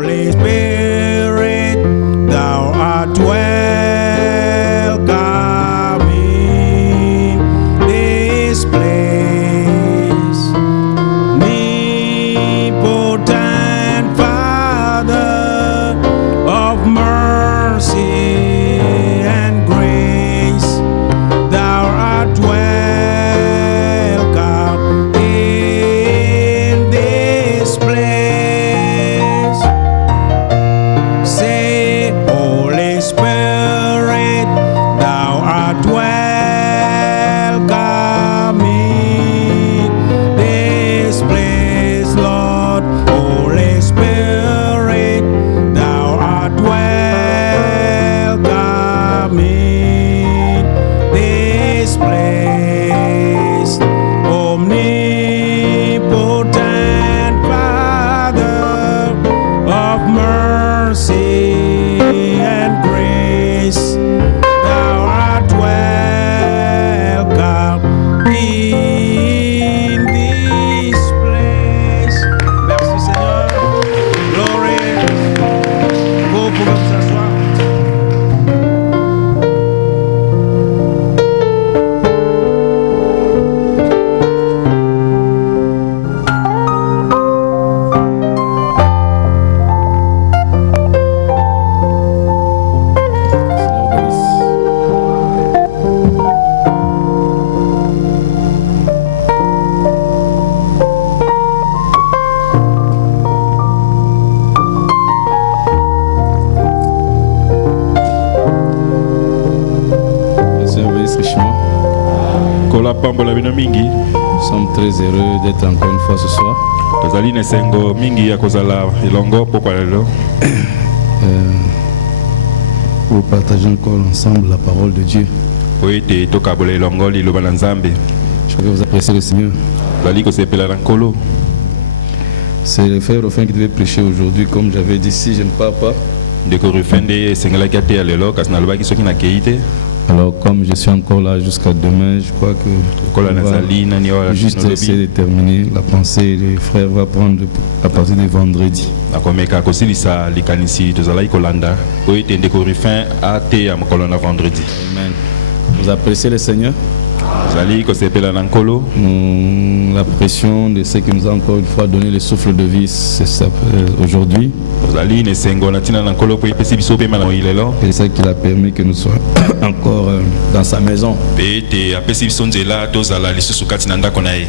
Holy Spirit, thou art welcome in this place. Omnipotent Father of mercy and grace, thou art welcome in this place. Say, Holy Spirit, thou art welcome in this place, Lord. Holy Spirit, thou art welcome in this place. Omnipotent Father of mercy and grace, thou art welcome in this place. Merci Seigneur. Glory. Vous pouvez vous asseoir. Le Seigneur bénisse richement. Kola pambola bino mingi Nous sommes très heureux d'être encore une fois ce soir. tozali na esengo mingi ya kozala elongo pokwa lelo Pour partager encore ensemble la parole de Dieu. po ete tokabola elongo liloba na nzambe. Je crois que vous appréciez le Seigneur. tozali kosepela na nkolo. C'est le frère Rufin qui devait prêcher aujourd'hui, comme j'avais dit, si je ne pars pas. ndeko Rufin nde esengelaki ateya lelo kasi nalobaki soki nakei te. Alors comme je suis encore là jusqu'à demain, je crois que kola on va nazali nani oyo juste essayer nolobi de terminer. La pensée des frères va prendre à partir de vendredi. nakomeka kosilisa likanisi tozalaki kolanda po ete ndeko Rufin ateya mokolo na vendredi. Amen. Vous appréciez le Seigneur? tozali kosepela na nkolo. Nous l'apprécions de ce qui nous a encore une fois donné le souffle de vie aujourd'hui. tozali na esengo na ntina na nkolo po epesi biso pema na moi lelo Et c'est ça qui l'a permis que nous soyons encore dans sa maison. pe ete apesi biso nzela tozala lisusu kati na ndako na ye.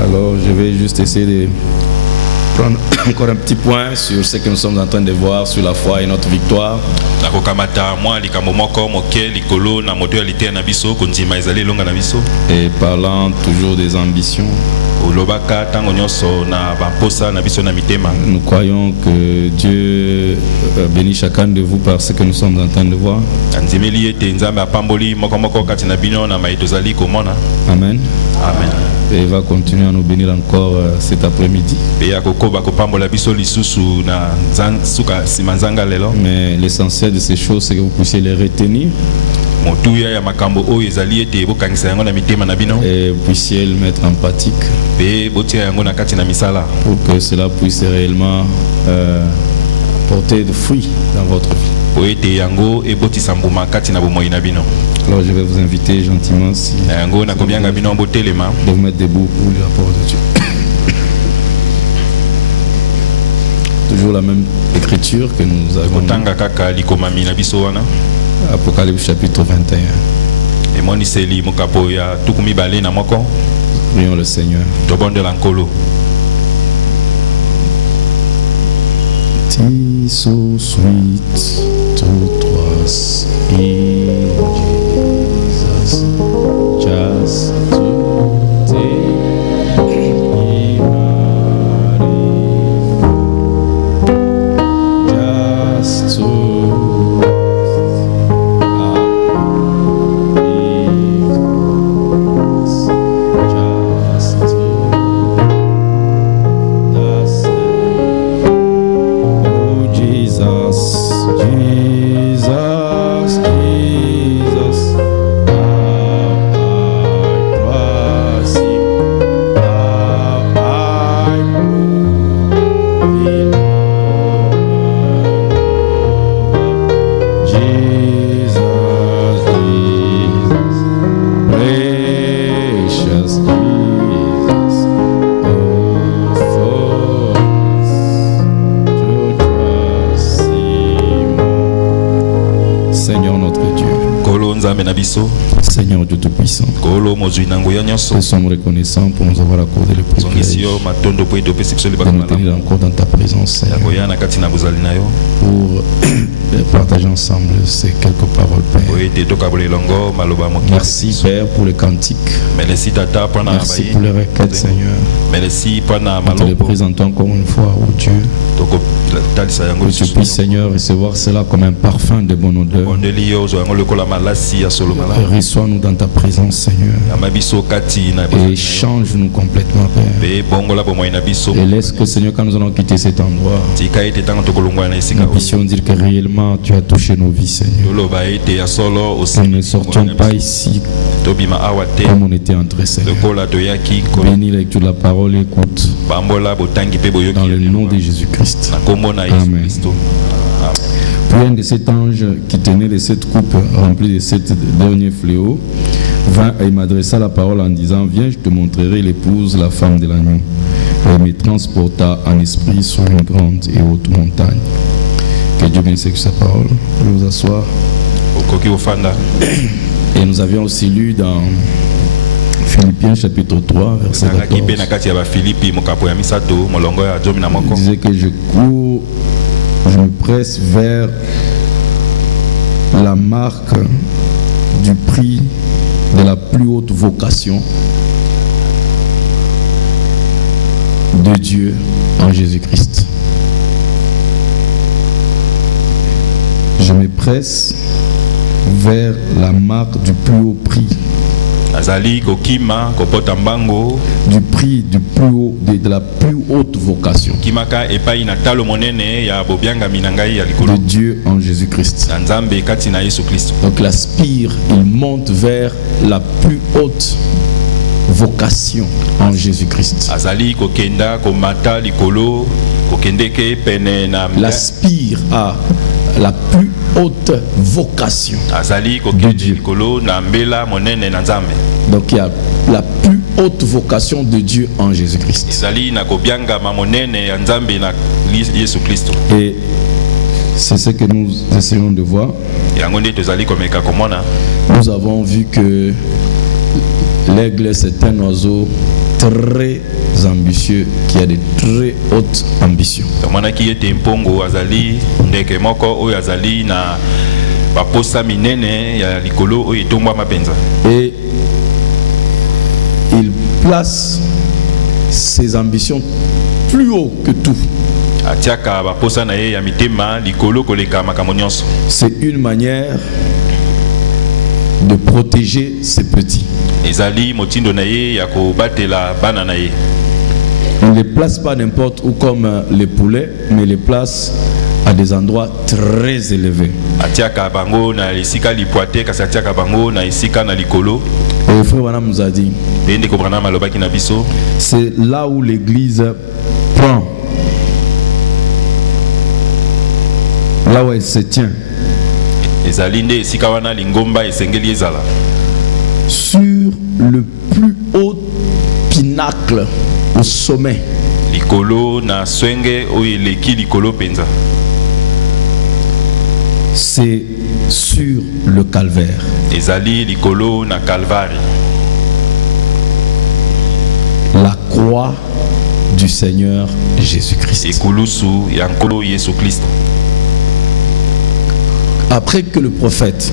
Alors je vais juste essayer de prendre encore un petit point sur ce que nous sommes en train de voir sur la foi et notre victoire. nakokamata mwa likambo moko moke likolo na moto ya liteya na biso kondima ezali elonga na biso. Et parlant toujours des ambitions, olobaka ntango nyonso na bamposa na biso na mitema. nous croyons que Dieu bénit chacun de vous par ce que nous sommes en train de voir. andimeli ete nzambe apamboli moko kati na bino na mai tozali komona. Amen. Amen. Et il va continuer à nous bénir encore cet après-midi. pe ya kokoba kopambola biso lisusu na suka nsima nzanga lelo. Mais l'essentiel de ces choses, c'est que vous puissiez les retenir motuya ya makambo oyo ezali ete bokangisa yango na mitema na bino et vous puissiez le mettre en pratique pe botia yango na kati na misala pour que cela puisse réellement porter de fruits dans votre vie. po ete yango ebotisa mbuma kati na bomoi na bino. Alors je vais vous inviter gentiment si na yango nakomianga bino botelema de vous mettre debout pour le rapport de Dieu. Toujours la même écriture que nous avons lue. kotanga kaka likomami na biso wana Apocalypse chapitre 21. emoniseli mokapo ya tuku mibale na moko. Prions le Seigneur. tobondela nkolo. Tis so sweet to trust in Jesus, just to take Him at His just to nzambe na biso Seigneur Dieu Tout-Puissant, kolo mozwi na nguya nyonso nous sommes reconnaissants pour nous avoir accordé le privilège zongisi yo matondo po etopesi biso de libaka nous malamu tenir encore dans ta présence, ya Seigneur, koya na kati na bozali na yo pour partager ensemble ces quelques paroles, po Père. ete tokabola elongo maloba moki Merci, Père, pour les cantiques. melesi tata mpona Merci pour les requêtes, Seigneur. melesi mpona Nous te les malobo présentons encore une fois, oh Dieu, tokotalisa yango que tu puisses, Seigneur, recevoir cela comme un parfum de bonne odeur. ondeli yo ozwa yango lokola malasi ya solo malamu Reçois-nous dans ta présence, Seigneur, yamba biso kati na et bozali na yo change-nous complètement, Père. mpe bongola bomoi na biso Et laisse que, Seigneur, quand nous allons quitter cet endroit, tika ete ntango tokolongwana na esika nous oyo puissions dire que réellement tu as touché nos vies, Seigneur. toloba ete ya solo Nous ne sortions pas ici tobima awa te comme on était entré, Seigneur. lokola toyaki Bénis la lecture de la parole et écoute bambola botangi mpe boyoki dans le nom de Jésus-Christ. na kombo na yesu Amen. kristo Puis un de cet ange qui tenait les 7 coupes remplies de 7 derniers fléaux vint et m'adressa la parole en disant: Viens, je te montrerai l'épouse, la femme de l'agneau. Et il me transporta en esprit sur une grande et haute montagne. Que Dieu bénisse sa parole. Je vais vous asseoir. okoki ofanda Et nous avions aussi lu dans Philippiens chapitre 3, verset ezalaki mpe 14. na kati ya bafilipi mokapo ya misato molongo ya zomi na Il moko disait que je cours, je me presse vers la marque du prix de la plus haute vocation de Dieu en Jésus-Christ. Je me presse vers la marque du plus haut prix, azali kokima kopota mbango du prix du plus haut, de la plus haute vocation kimaka epai na talo monene ya bobiangami na ngai ya de likolo Dieu en Jésus-Christ. na nzambe kati na yesu kristo Donc il aspire, il monte vers la plus haute vocation en Jésus-Christ. azali kokenda komata likolo kokendeke pene na Il aspire à la plus haute vocation. azali De kokende Dieu. likolo na mbela monene na nzambe Donc il y a la plus haute vocation de Dieu en Jésus-Christ. ezali na kobiangama monene ya nzambe na yesu kristo Et c'est ce que nous essayons de voir. yango nde tozali komeka komona Nous avons vu que l'aigle, c'est un oiseau très ambitieux qui a de très hautes ambitions. tomonaki ete mpongo azali ndeke moko oyo azali na baposa minene ya likolo oyo etombwama mpenza Et il place ses ambitions plus haut que tout. atiaka baposa na ye ya mitema likolo koleka makambo nyonso C'est une manière de protéger ses petits. ezali motindo na ye ya kobatela bana na ye On ne les place pas n'importe où comme les poulets, mais les place à des endroits très élevés. atiaka bango na esika lipwa te kasi atiaka bango na esika na likolo Et le frère Branham nous a dit, nde ndeko branham alobaki na biso c'est là où l'Église prend, là où elle se tient, ezali nde esika wana lingomba esengeli ezala sur le plus haut pinacle, au sommet. likolo na swenge oyo eleki likolo mpenza C'est sur le calvaire. ezali likolo na calvari La croix du Seigneur Jésus-Christ. ekulusu ya nkolo yesu kristo Après que le prophète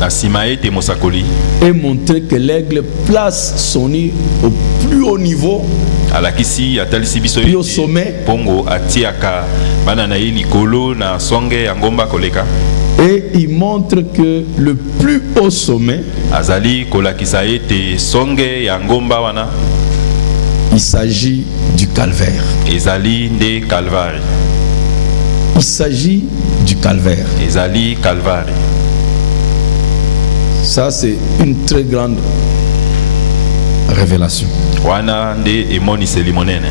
na nsima ete mosakoli ait montré que l'aigle place son nid au plus haut niveau, alakisi atalisi biso Puis au ete sommet. mpongo atiaka bana na ye likolo na songe ya ngomba koleka et il montre que le plus haut sommet, azali kolakisa ete songe ya ngomba wana il s'agit du calvaire. ezali nde calvari Il s'agit du calvaire. ezali calvari Ça, c'est une très grande révélation. wana nde emoniseli monene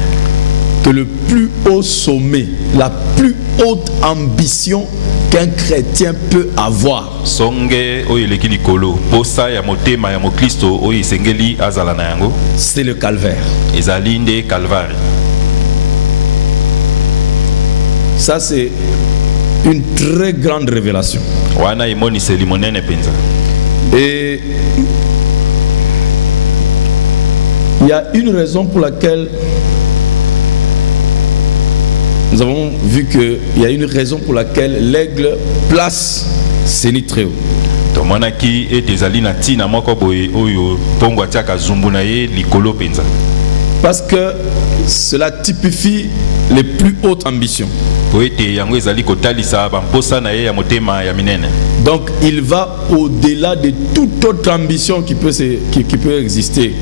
Que le plus haut sommet, la plus haute ambition qu'un chrétien peut avoir, songe oyo eleki likolo posa ya motema ya mokristo oyo esengeli azala na yango c'est le calvaire. ezali nde calvari Ça, c'est une très grande révélation. wana emoniseli monene mpenza Et il y a une raison pour laquelle nous avons vu qu'il y a une raison pour laquelle l'aigle place Séni très haut. tomonaki ete ezali na ntina moko boye oyo mpongo atiaka zumbu na ye likolo mpenza. Parce que cela typifie les plus hautes ambitions. Po ete yango ezali kotalisa bamposa na ye ya motema ya minene. Donc il va au-delà de toute autre ambition qui peut exister.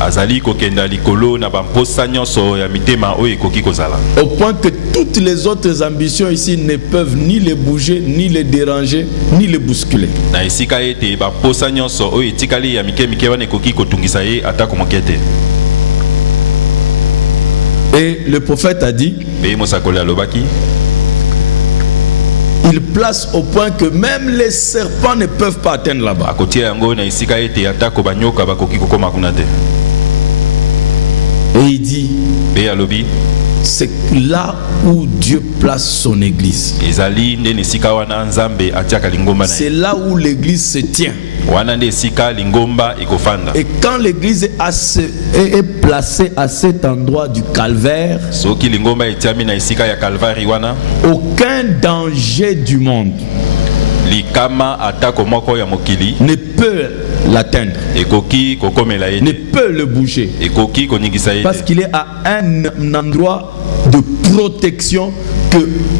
Azali kokenda likolo na bamposa nyonso ya mitema oyo ekoki kozala. Au point que toutes les autres ambitions ici ne peuvent ni les bouger, ni les déranger, ni les bousculer. Na esika ete bamposa nyonso oyo etikali ya mike mike wana ekoki kotungisa ye atako moke te. Et le prophète a dit, Be mosakoli alobaki, il place au point que même les serpents ne peuvent pas atteindre là-bas. akotia yango na esika ete atako banyoka bakoki kokoma kuna te. Et il dit, Be alobi, c'est là où Dieu place son église. ezali nde na esika wana nzambe atiaka lingomba na C'est ye. là où l'église se tient. Wana nde esika lingomba ekofanda. Et quand l'église est placée à cet endroit du calvaire, Soki lingomba etiami na esika ya Kalvari wana, aucun danger du monde likama atako moko ya mokili ne peut l'atteindre, ekoki kokomela ye ne te. peut le bouger. Ekoki koningisa ye Parce te. qu'il est à un endroit de protection que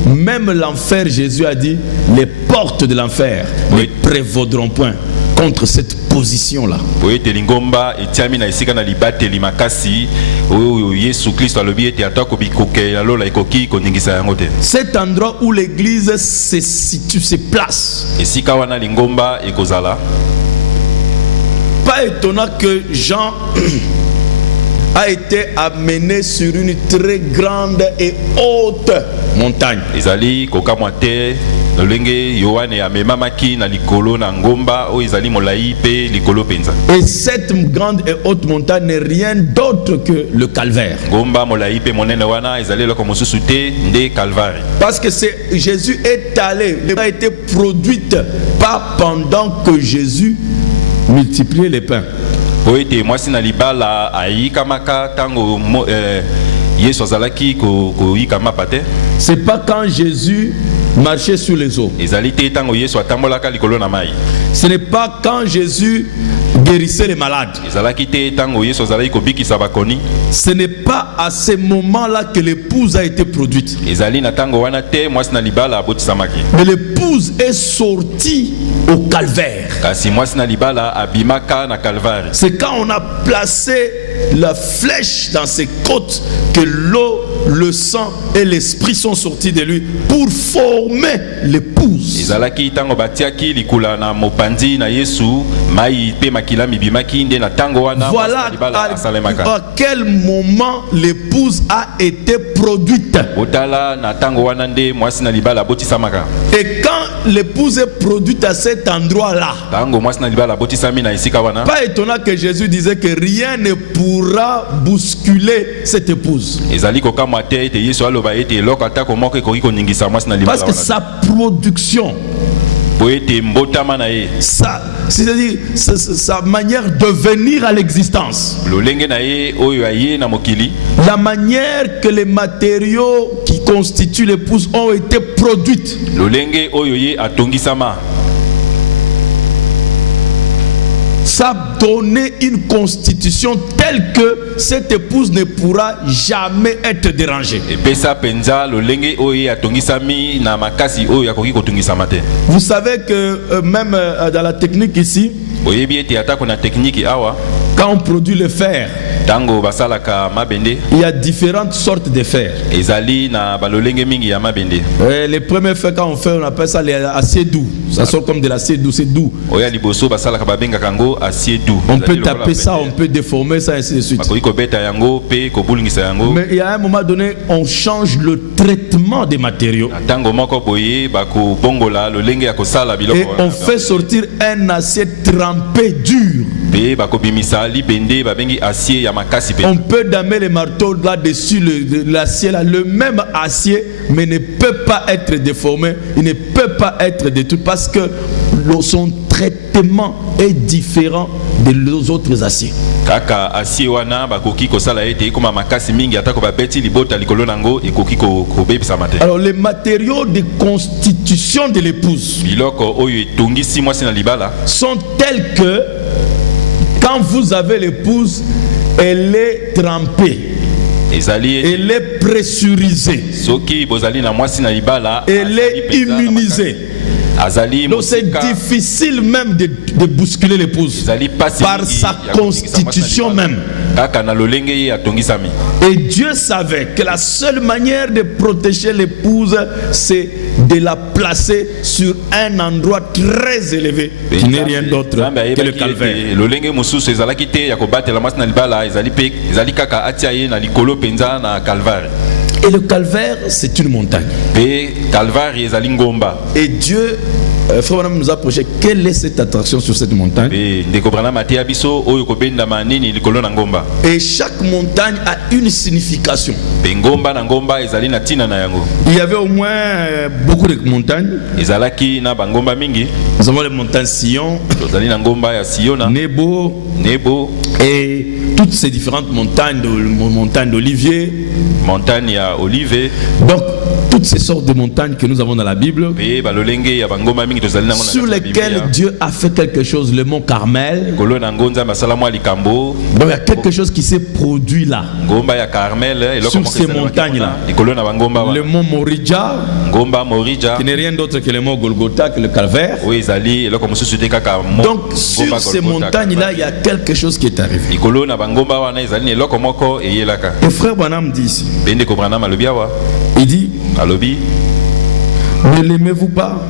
même l'enfer, Jésus a dit, les portes de l'enfer ne prévaudront point contre cette position-là. Po ete lingomba etiami na esika na libateli makasi oyo Yesu Kristo alobi ete atako bikoke ya lola ekoki koningisa yango te. Cet endroit où l'église se situe, se place. Esika wana lingomba ekozala. Pas étonnant que Jean a été amené sur une très grande et haute montagne. Ezali kokamwa te lolenge Yohane amemamaki na likolo na ngomba oyo ezali molai pe likolo penza. Et cette grande et haute montagne n'est rien d'autre que le calvaire. Ngomba molai pe monene wana ezali loko mosusu te nde Calvary. Parce que Jésus est allé, il a été produite pas pendant que Jésus multipliait les pains. Po ete mwasi na libala ayikamaka tango Yesu azalaki koyikamapa te. C'est pas quand Jésus marchait sur les eaux. Ezali te tango Yesu atambolaka likolo na mai. Ce n'est pas quand Jésus guérissait les malades. Ezalaki te tango Yesu azalaki kobikisa bakoni. Ce n'est pas à ce moment-là que l'épouse a été produite. Ezali na tango wana te mwasi na libala abotisamaki. Mais l'épouse est sortie au calvaire. Kasi mwasi na libala abimaka na Calvary. C'est quand on a placé la flèche dans ses côtes que l'eau, le sang et l'esprit sont sortis de lui pour former l'épouse. Ezalaki tango batiaki likula na mopandi na Yesu mai pe makila mibimaki nde na tango wana Voilà asalemaka. à quel moment l'épouse a été produite. Otala na tango wana nde mwasi na libala abotisamaka. Et quand l'épouse est produite à cet endroit-là, Tango mwasi na libala abotisami na esika wana. pas étonnant que Jésus disait que rien ne pourra bousculer cette épouse. Ezali kokamwa te ete Yesu aloba ete eloko atako moko ekoki koningisa mwasi na libala Parce que wana. sa production, Po ete mbotama na ye. c'est-à-dire sa manière de venir à l'existence, Lolenge na ye oyo aye na mokili. la manière que les matériaux qui constituent l'épouse ont été produits, Lolenge oyo ye atongisama. ça a donné une constitution telle que cette épouse ne pourra jamais être dérangée. Epesa penza lolenge oyo ye atongisami na makasi oyo akoki kotungisama te. Vous savez que même dans la technique ici, Oyebi ete atako na tekniki awa. quand on produit le fer, Tango basalaka mabende. il y a différentes sortes de fer. Ezali na balolenge mingi ya mabende. Les premiers fers, quand on fait, on appelle ça les acier doux. Ça sort comme de l'acier doux, c'est doux. Oya liboso basalaka babengaka yango acier doux. On Ezali peut lokola taper ça, pende. on peut déformer ça, ainsi de suite. Bakoki kobeta yango pe kobulingisa yango. Mais il y a un moment donné, on change le traitement des matériaux. Na tango moko boye bako bongola lolenge ya kosala biloko. Et on fait sortir un acier trempé dur. Pe bako bimisa libende babengi acier ya makasi pe. On peut damer les marteaux là-dessus, l'acier là, le même acier, mais ne peut pas être déformé, il ne peut pas être détruit parce que son traitement traitement est différent des autres aciers. Kaka acier wana bakoki kosala ete ekoma makasi mingi atako babeti libota likolo nango ekoki kobebisa mate. Alors les matériaux de constitution de l'épouse biloko oyo etongisi mwasi na libala sont tels que quand vous avez l'épouse, elle est trempée, elle est pressurisée, soki bozali na mwasi na libala elle est immunisée. Donc c'est difficile même de bousculer l'épouse par sa constitution même. Et Dieu savait que la seule manière de protéger l'épouse, c'est de la placer sur un endroit très élevé qui n'est rien d'autre que le calvaire. Et le calvaire, c'est une montagne. Et Dieu, Frère Branham nous a approché. Quelle est cette attraction sur cette montagne? Et chaque montagne a une signification. Il y avait au moins beaucoup de montagnes. Nous avons les montagnes Sion, Nebo, et toutes ces différentes montagnes d'Olivier. Montagne à Olivier. Donc, toutes ces sortes de montagnes que nous avons dans la Bible, sur lesquelles Dieu a fait quelque chose, le mont Carmel. Donc il y a quelque chose qui s'est produit là, sur ces montagnes-là. Le mont Morija, qui n'est rien d'autre que le mont Golgotha, que le calvaire. Donc sur ces montagnes-là, il y a quelque chose qui est arrivé. Et Frère Branham dit ici, il dit, ne l'aimez-vous pas?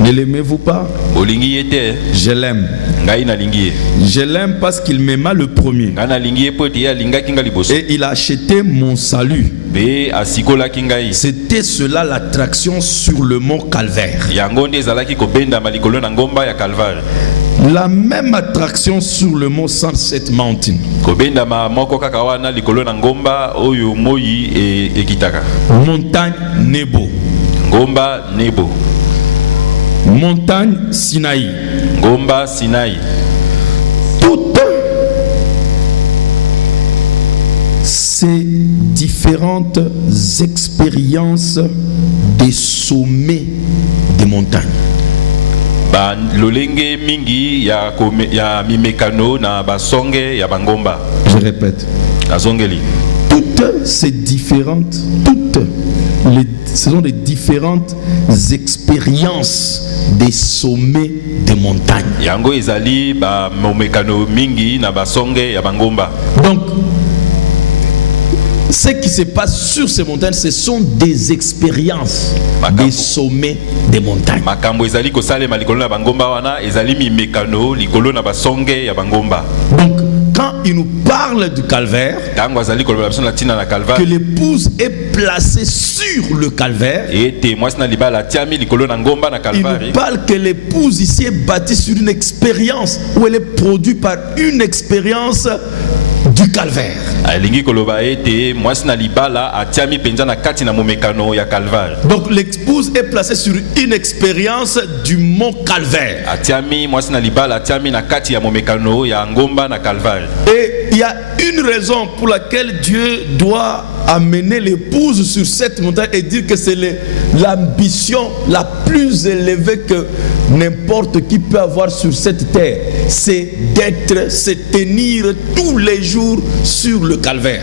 Ne l'aimez-vous pas? Je l'aime. Je l'aime parce qu'il m'aima le premier. Et il a acheté mon salut. C'était cela l'attraction sur le mont Calvaire. La même attraction sur le mont Sunset Mountain. Montagne Nebo. Montagne Sinaï. Toutes ces différentes expériences des sommets des montagnes. Je répète. Toutes ces différentes, ce sont des différentes expériences des sommets des montagnes. Donc, ce qui se passe sur ces montagnes, ce sont des expériences des sommets des montagnes. Donc, quand il nous parle du calvaire, que l'épouse est placée sur le calvaire, il nous parle que l'épouse ici est bâtie sur une expérience, où elle est produite par une expérience du calvaire. Donc l'épouse est placée sur une expérience du mont Calvaire. Et il y a une raison pour laquelle Dieu doit amener l'épouse sur cette montagne et dire que c'est l'ambition la plus élevée que n'importe qui peut avoir sur cette terre. C'est se tenir tous les jours sur le calvaire.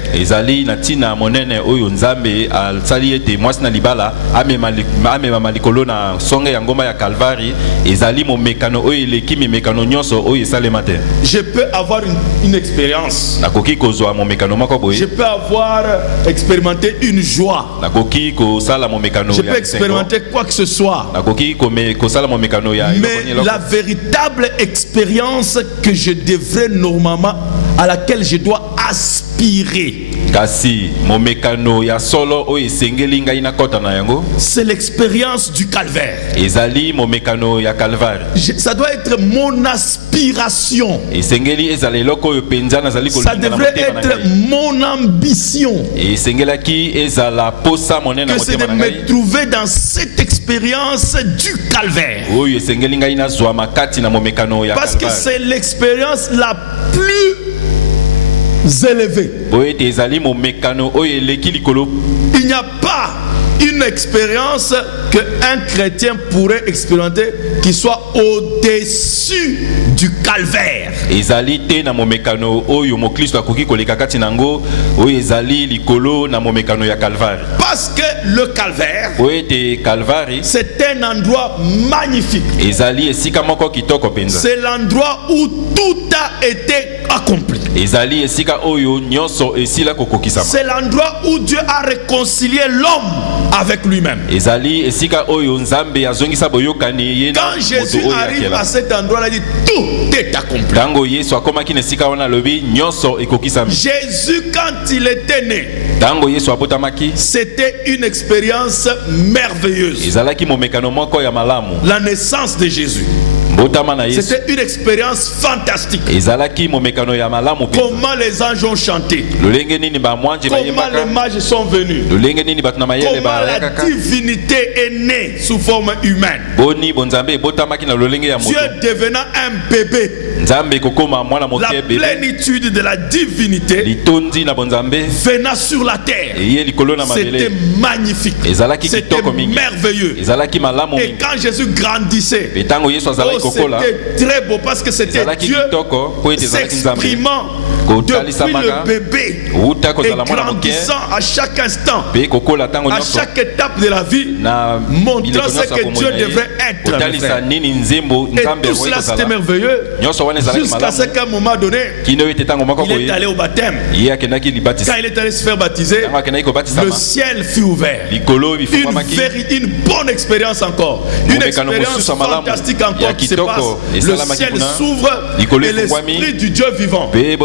Je peux avoir une expérience. Je peux avoir expérimenté une joie. Je peux expérimenter quoi que ce soit. Mais la véritable expérience que je devrais normalement, à laquelle je dois aspirer, kasi momekano ya solo oyo esengeli ngai nakota na yango c'est l'expérience du calvaire. ezali momekano ya calvaire. Ça doit être mon aspiration. esengeli ezala eloko oyo penza nazali Ça kolinga na devrait motema na être ngai. mon ambition. esengelaki ezala posa monene na Que c'est de motema na ngai me trouver dans cette expérience du calvaire. oyo esengeli ngai nazwa makati na momekano ya Parce que calvaire. c'est l'expérience la plus élevée. boye ete ezali momekano oyo eleki likolo. Il n'y a pas une expérience qu'un chrétien pourrait expérimenter qui soit au-dessus du calvaire. ezali te na momekano oyo mokristo akoki koleka kati nango oyo ezali likolo na momekano ya calvaire. Parce que le calvaire, boye ete calvaire c'est un endroit magnifique. ezali esika moko kitoko penza. C'est l'endroit où tout a été accompli. ezali esika oyo nyonso esila kokokisama. C'est l'endroit où Dieu a réconcilié l'homme avec lui-même. ezali esika oyo nzambe azongisa boyokani ye na Quand Jésus moto oyo arrive akela. à cet endroit-là, il dit tout est accompli. ntango yesu akomaki na esika wana alobi nyonso ekokisami. Jésus, quand il était né, ntango yesu abotamaki c'était une expérience merveilleuse. ezalaki momekano moko ya malamu. La naissance de Jésus, mbotama na yesu c'était une expérience fantastique. ezalaki momekano ya malamu penza. Comment les anges ont chanté, lolenge nini bamwanje comment les bayebaka, mages sont venus, lolenge nini bato na mayele comment la bayakaka, divinité est née sous forme humaine. boni bonzambe ebotamaki na lolenge ya moto. Dieu devenant un bébé, nzambe ekokoma mwana la moke bebe plénitude de la divinité litondi na bonzambe venant sur la terre. eye likolo na C'était mabele magnifique, ezalaki c'était kitoko mingi, merveilleux. ezalaki malamu Et mingi. quand Jésus grandissait, Pe ntango yesu azalaki oh, kokola c'était très beau parce que c'était ezalaki Dieu kitoko po ete ezalaki nzambe s'exprimant Kotalisa depuis maka, le bébé uta et kozala mwana moke grandissant à chaque instant, pe kokola ntango à nyonso chaque étape de la vie, na montrant bileko ce nyonso ya que bomoi Dieu na ye. devrait être. kotalisa frère. nini nzembo Et nzambe tout akoki cela c'était kozala merveilleux nyonso wana ezalaki jusqu'à ce malamu qu'à un moment donné, kino ete ntango moko il est boye allé au baptême. ye akendaki Quand libatisa il est allé se faire baptiser, ntango akendaki le kobatisama ciel fut ouvert. likolo bifungwamaki Une bonne expérience encore. Une Momekano expérience mosusu ya malamu, fantastique ya encore qui se kitoko, passe. Le esalamaki ciel kuna, s'ouvre likolo et efungwami, l'esprit du Dieu vivant pe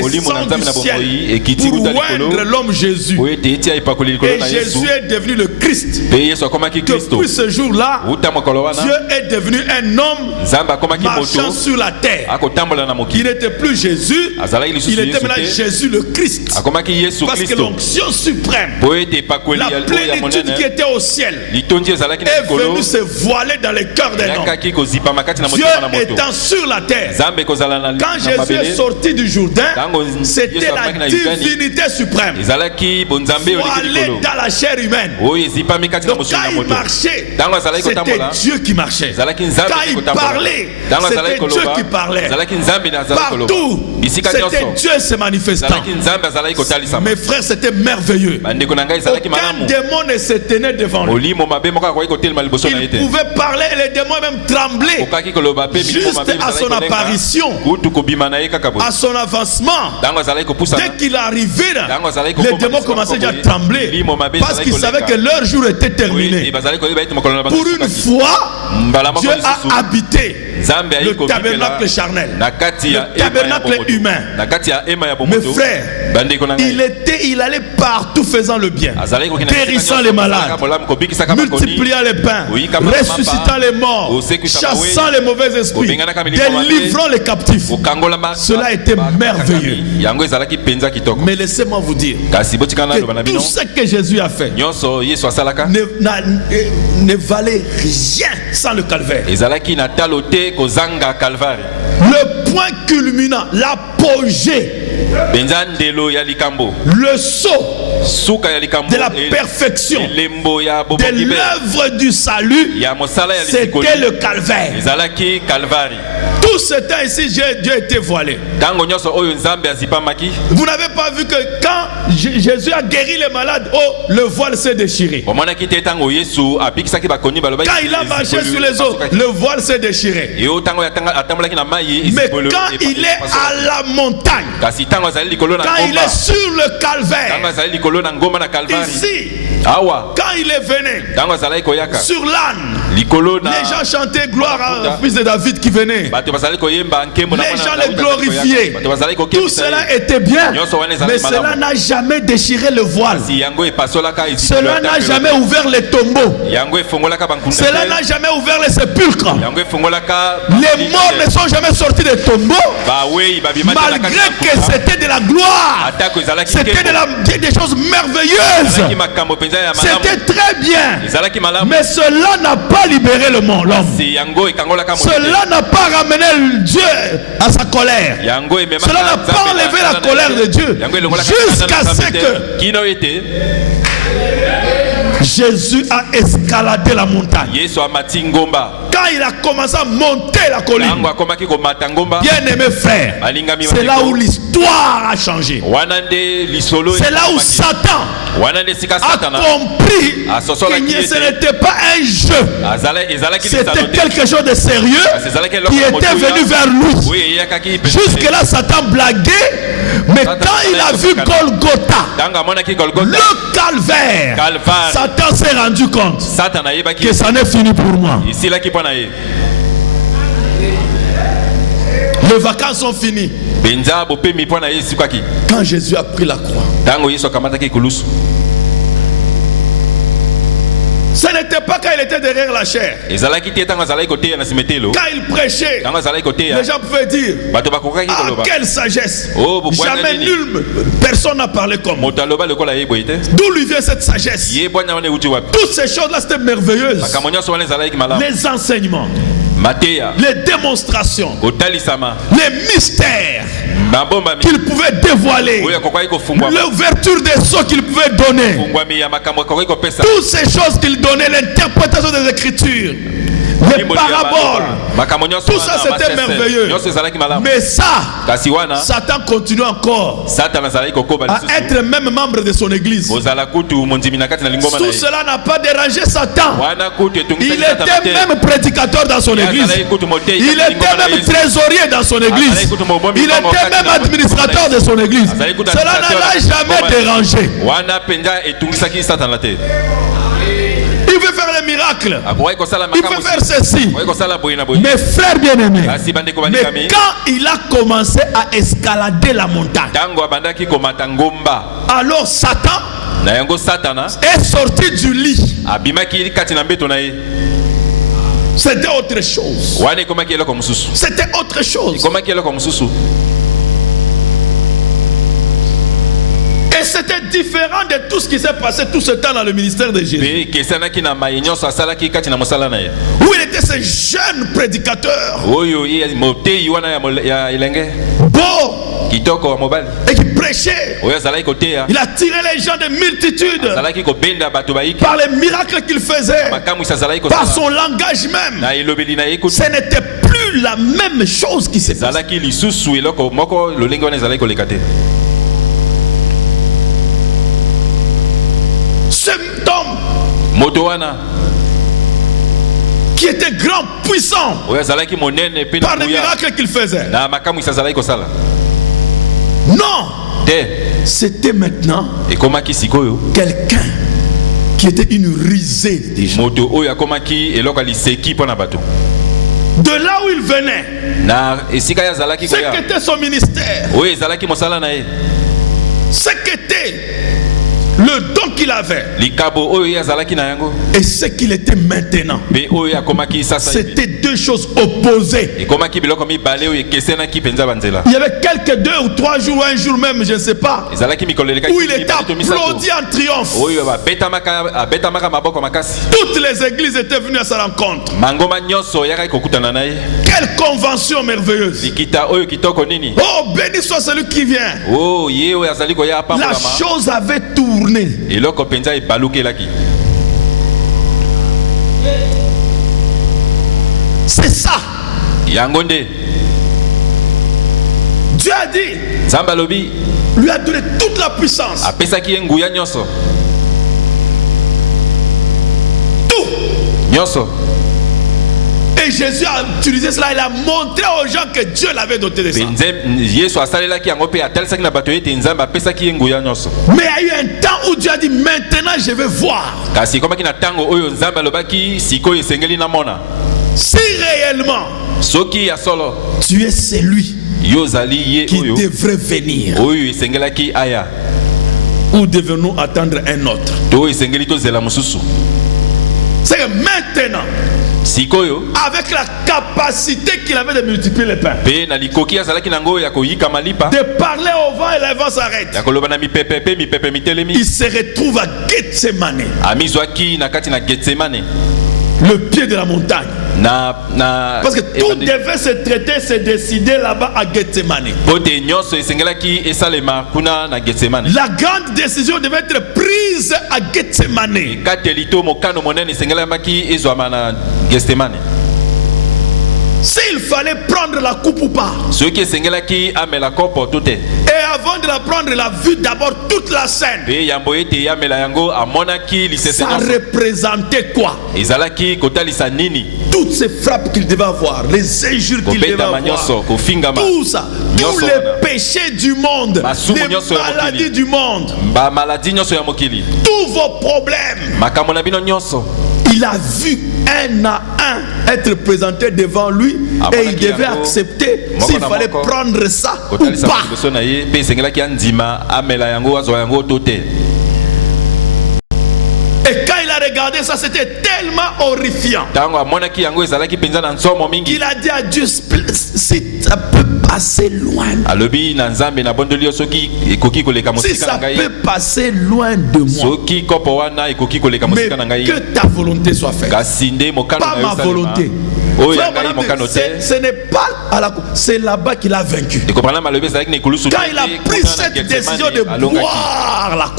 molimo na descend nzambe du na ciel bomoi ekiti pour kuta likolo oindre l'homme Jésus. po ete eti aipakoli likolo Et na yesu Jésus est devenu le Christ. pe yesu akomaki kristo Depuis ce jour-là, uta mokolo wana Dieu est devenu un homme nzambe akomaki marchant moto sur la terre. akotambola na Il mokili n'était plus Jésus, azalaki lisusu il était yesu maintenant te Jésus le Christ. akomaki yesu Parce que kristo l'onction suprême, po ete epakoli la oyo ya plénitude qui monene était au ciel, litondi ezalaki na est likolo venue se voiler dans le cœur d'un homme. yakaki kozipama kati na Dieu motema na moto étant sur la terre, nzambe kozala na quand Jésus est mabele sorti du Jourdain, ntango c'était yesu la akomaki na yudani divinité suprême ezalaki bonzambe oyo eleki voilée likolo dans la chair humaine. oyo ezipami kati na Donc mosuni quand na il moto marchait, ntango azalaki c'était kotambola Dieu qui marchait. ezalaki nzambe Quand eleki il kotambola parlait, ntango azalaki c'était Dieu koloba qui parlait. ezalaki nzambe na azalaki koloba Partout, bisika c'était nyonso Dieu se manifestant. ezalaki nzambe azalaki kotalisama Mes frères, c'était merveilleux. bandeko na ngai ezalaki Aucun malamu démon ne se tenait devant lui. molimo mabe moko akoki kotelema liboso na ye Il te pouvait parler et les démons même trembler okaki koloba pe milimo juste mabe à ezalaki son kolenga apparition, kutu kobima na ye kaka boye à son avancement. ntango azalaki kopusana Dès qu'il arrivait là, ntango azalaki les kokoma démons lisika commençaient déjà à boye, trembler milimo mabe parce ezalaki qu'ils savaient koleka. que leur jour était Oui, terminé. bazalaki koyeba ete mokolo na bango Pour une esukaki. fois, mbala moko Dieu lisusu a habité nzambe ayi le komikela tabernacle charnel, na kati ya le tabernacle humain. na kati ya ema ya Mes bomoto frères, bandeko na ngai il allait partout faisant le bien, azalaki kokende guérissant les malades, kobikisaka bakoni multipliant les pains, Oui, kama ressuscitant mapa. les morts, Osekisa chassant les mauvais esprits, Obenganaka milimo mabe. délivrant les captifs. kokangola Cela était merveilleux. yango ezalaki penza kitoko Mais laissez-moi vous dire kasi botikana loba na que bino tout ce que Jésus a fait nyonso yesu asalaka ne valait rien sans le calvaire. ezalaki na talo te kozanga calvaire Le point culminant, l'apogée, benza ndelo ya likambo le saut suka ya likambo de la perfection elembo ya de boboki be l'œuvre du salut, ya mosala ya lisikoli c'était le calvaire. ezalaki calvaire Tout ce temps ici, Dieu était voilé. ntango nyonso oyo nzambe azipamaki Vous n'avez pas vu que quand Jésus a guéri les malades, oh, le voile s'est déchiré. omonaki te ntango yesu abikisaki bakoni balobaki Quand il a marché sur les eaux, le voile s'est déchiré. yo ntango atambolaki na mai Mais quand il est à la montagne, kasi ntango azali likolo na quand il ngomba est sur le ntango calvaire, azali likolo na ngomba na calvaire ici, awa quand il est venu ntango azalaki koyaka sur l'âne, likolo na Les gens chantaient gloire au fils de David qui venait. bato bazali koyemba nkembo na Les mwana gens Daudi les bazali glorifiaient. koyaka. Bato bazali Tout kokebisa cela ye. était bien. Nyonso wana ezali Mais cela malamu. n'a jamais déchiré le voile. Si yango epasolaka ezipelo Cela ya n'a tempelo. jamais ouvert les tombeaux. Yango efongolaka bankunda Cela te. n'a jamais ouvert les sépulcres. Yango efongolaka Les morts ne sont jamais sortis des tombeaux. bawei babimaki na kati Malgré ya que nkunda. c'était de la gloire. Atako ezalaki C'était des choses merveilleuses. ezalaki makambo penza ya malamu. C'était très bien. Ezalaki malamu. Mais cela n'a pas libéré l'homme. Si yango ekangolaka moto. Cela n'a pas ramené Dieu à sa colère. Yango ememaka Cela n'a pas Nzambe enlevé na la colère de Dieu. Yango elongolaka Jusqu'à Nzambe ce te. que Kino ete Jésus a escaladé la montagne. Yesu amati ngomba. Quand il a commencé à monter la colline, Yango akomaki komata ngomba. bien-aimé frère, Balingami c'est là bandeko. où l'histoire a changé. Wana nde lisolo C'est là où ekomaki. Satan Wana nde sika a satana compris Ah, ce sont la que qui ce était. n'était pas un jeu. ezalaki C'était lisano te. quelque chose de sérieux ezalaki eloko qui ya était motuya. venu vers lui. Oui, eyakaki pe- Jusque-là, Satan blaguait, mais Satan quand il a parlait vu de Golgotha, Ntango amonaki Golgotha, le calvaire, Calvaire. Satan s'est rendu compte Satan ayebaki que ça n'est fini pour moi. esilaki mpo na ye. Les vacances sont finies. Benza bopemi mpo na ye esikwaki. Quand Jésus a pris la croix, Ntango Yesu akamataki kulusu. ce n'était pas quand il était derrière la chair. Ezalaki te ntango azalaki koteya na nsima etelo. Quand il prêchait, Ntango azalaki koteya, les gens pouvaient dire: bato bakokaki ah, koloba. quelle sagesse! Oh, bobwanya Jamais nini. personne n'a parlé comme moi. Moto aloba lokola ye boye te. D'où lui vient cette sagesse? Ye bwanya wana euti wapi? Toutes ces choses-là, c'était merveilleuse. Makambo nyonso wana ezalaki malamu. Les enseignements, Mateya, les démonstrations, kotalisama, les mystères babombami, qu'il pouvait dévoiler, oyo akokwaki kofungwama. l'ouverture des sceaux qu'il pouvait donner, Fungwami ya makambo akoki kopesa. toutes ces choses qu'il donnait, l'interprétation des Écritures, les paraboles, makambo nyonso tout ça wana, c'était masese, merveilleux. nyonso ezalaki malamu. Mais ça, Kasi wana Satan continue encore Satan azalaki kokoba à lisusu. être même membre de son église. Ozala kutu mondimi na kati na lingoma na Tout ye. cela n'a pas dérangé Satan. Wana kutu etungisaki Il Satan était te. même prédicateur dans son église. Azalaki kutu motei Il kati na lingoma était na même Yesu. trésorier dans son église. Il était même administrateur de son église. Cela ne l'a jamais dérangé. Wana penza etungisaki Satan la te. Il veut faire les miracles. Akoki kosala Il makambo. veut faire ceci. Akoki kosala boye na boye. Mes frères bien-aimés, Kasi bandeko mais bandikami. quand il a commencé à escalader la montagne, Tango abandaki komata ngomba. alors Satan Na yango Satana est sorti du lit. abimaki kati na mbeto na ye. C'était autre chose. Wana ekomaki eloko mosusu. C'était autre chose. Ekomaki eloko mosusu. Et c'était différent de tout ce qui s'est passé tout ce temps dans le ministère de Jésus. Pe kesanaki na maye nyonso asalaki kati na mosala na ye. Où il était ce jeune prédicateur, Oyo ye motei wana ya elenge. beau, Kitoko wa mobali. et qui prêchait. Oyo azalaki koteya. Il a tiré les gens de multitudes Azalaki kobenda bato baiki. par les miracles qu'il faisait, Makamwisa azalaki par kosala. son langage même. Na elobeli na ye kutu. Ce n'était plus la même chose qui s'est passée. Ezalaki lisusu eloko moko lolenge wana ezalaki koleka te. Cet homme Moto wana qui était grand, puissant, oyo azalaki monene pe na par les nguya. miracles qu'il faisait. Na makamwisa azalaki kosala. Non, Te c'était maintenant ekomaki sikoyo. quelqu'un qui était une risée déjà. Moto oyo akomaki eloko aliseki mpo na bato. De là où il venait, Na esika ya azalaki ce koya. qu'était son ministère, Oyo ezalaki mosala na ye. ce qu'était le don qu'il avait Likabo oyo ye azalaki na yango. et ce qu'il était maintenant. Pe oyo akomaki sasa. C'était deux choses opposées. Ekomaki biloko mibale oyo ekesenaki penza banzela. Il y avait quelques 2 ou 3 jours ou un jour même, je ne sais pas, Ezalaki mikolo elekaki où il était mibale to misato. applaudi en triomphe. Oyo abetamaka maboko makasi. Toutes les églises étaient venues à sa rencontre. Mangoma nyonso oyakaki kokutana na ye. Quelle convention merveilleuse. Likita oyo kitoko nini. Oh, béni soit celui qui vient. Oh ye oyo azali koya La apambolama. chose avait tourné. Eloko penza ebalukelaki. C'est ça. Yango nde Dieu a dit, Nzambe alobi lui a donné toute la puissance. apesaki ye nguya nyonso. Tout. Nyonso. Et Jésus a utilisé cela, il a montré aux gens que Dieu l'avait doté de ça. Mais il y a eu un temps où Dieu a dit, maintenant je vais voir. Si réellement tu es celui qui devrait venir, ou devons-nous attendre un autre? C'est que maintenant, avec la capacité qu'il avait de multiplier les pains, de parler au vent et le vent s'arrête, il se retrouve à Gethsemane, le pied de la montagne. Parce que tout devait se traiter, se décider là-bas à Gethsemane. La grande décision devait être prise à Gethsemane. S'il fallait prendre la coupe ou pas. Et avant de la prendre, il a vu d'abord toute la scène. Ça représentait quoi? Toutes ces frappes qu'il devait avoir, les injures qu'il devait avoir, tout ça, tous les péchés du monde, les maladies du monde, tous vos problèmes. Il a vu un à un être présenté devant lui et il devait accepter s'il fallait prendre ça ou pas. Et quand il a regardé ça, c'était tellement horrifiant qu'il a dit à Dieu, si ça peut passer loin, si ça peut passer loin de moi, mais que ta volonté soit faite, pas ma volonté. Ce n'est pas à la coupe, c'est là-bas qu'il a vaincu. Quand il a pris cette décision de boire la coupe,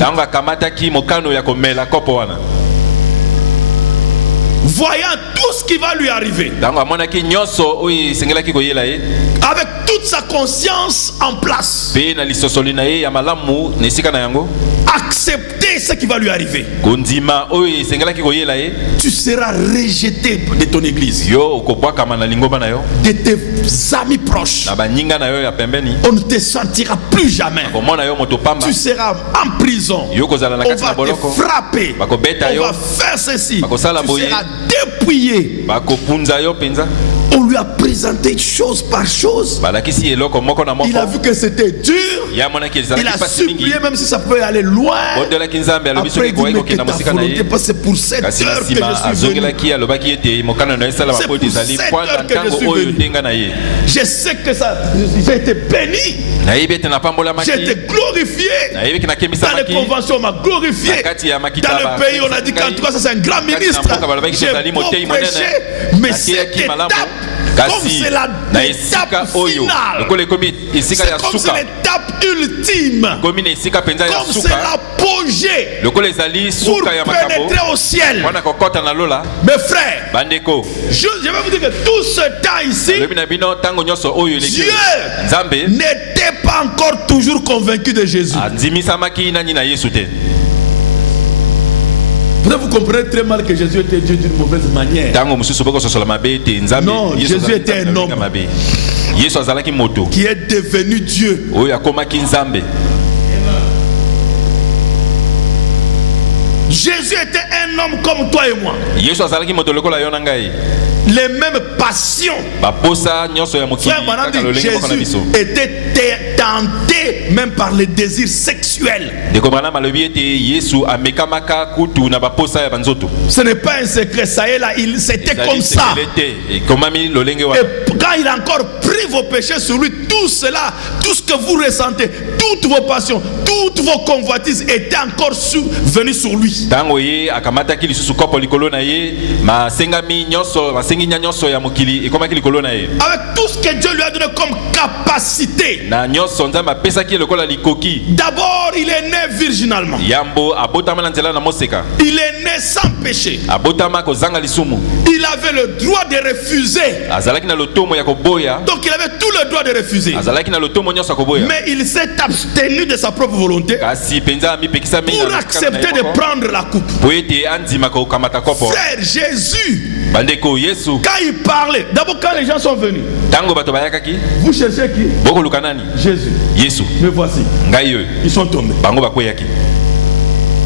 voyant tout ce qui va lui arriver, avec toute sa conscience en place, accepter ce qui va lui arriver, tu seras rejeté de ton église, de tes amis proches. On ne te sentira plus jamais. Tu seras en prison. On va te frapper. On va faire ceci. Tu seras dépouillé. On lui a présenté chose par chose. Il a vu que c'était dur. Il a supplié même si ça peut aller loin. Après il dit, mais que ta volonté, parce que c'est pour cette heure que je suis venu. C'est pour cette heure que je suis venu. Je sais que ça, j'ai été béni. J'ai été glorifié. Dans les conventions, on m'a glorifié. Dans le pays, on a dit qu'en tout cas, ça c'est un grand ministre. J'ai beau prêcher, mais cette étape, comme c'est l'étape finale, c'est comme c'est l'étape ultime, comme c'est l'apogée pour pénétrer au ciel. Mes frères, je vais vous dire que tout ce temps ici, Dieu n'était pas encore toujours convaincu de Jésus. Peut-être vous comprenez très mal que Jésus était Dieu d'une mauvaise manière. Non, Jésus était un homme qui est devenu Dieu. Jésus était un homme comme toi et moi. Les mêmes passions. Frère Branham dit que Jésus était tenté même par les désirs sexuels. Ce n'est pas un secret, ça y est là, c'était comme ça. Et quand il a encore pris vos péchés sur lui, tout cela, tout ce que vous ressentez, toutes vos passions, toutes vos convoitises étaient encore venues sur lui. Avec tout ce que Dieu lui a donné comme capacité. D'abord, il est né virginalement. Il est né sans péché. Il avait le droit de refuser. Donc il avait tout le droit de refuser. Mais il s'est abstenu de sa propre volonté pour accepter de prendre la coupe. Frère, Jésus bandeko Yesu quand il parlait, d'abord quand les gens sont venus, tango bato bayakaki vous cherchez qui? boko lukanani Jésus. Yesu Me voici. ngai yo Ils sont tombés. bango bakweyaki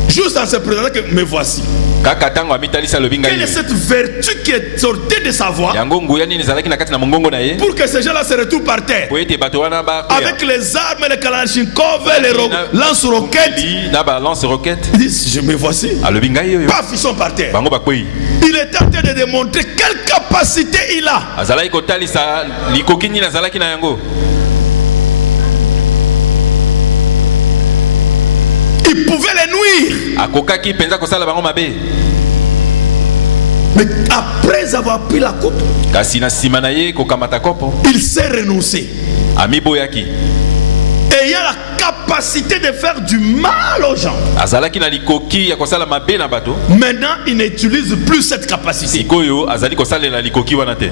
Juste en se présentant que me voici. kaka tango amitalisa lobi ngai Quelle est yo cette vertu qui est sortie de sa voix yango nguya nini ezalaki na kati na mongongo na ye pour que ces gens-là se retrouvent par terre po ete bato wana avec les armes, les kalachnikov, les lance-roquettes? na ba lance roquette Ils disent, je me voici. alobi ngai yo Paf, ils sont par terre. bango bakwei Il est en train de démontrer quelle capacité il a. azalaki kotalisa likoki nini azalaki na yango. Il pouvait les nuire. akokaki penza kosala bango mabe. Mais après avoir pris la coupe, kasi na nsima na ye kokamata kopo il s'est renoncé. amiboyaki Ayant la capacité de faire du mal aux gens. azalaki na likoki ya kosala mabe na bato. Maintenant, il n'utilise plus cette capacité. sikoyo azali kosalela likoki wana te.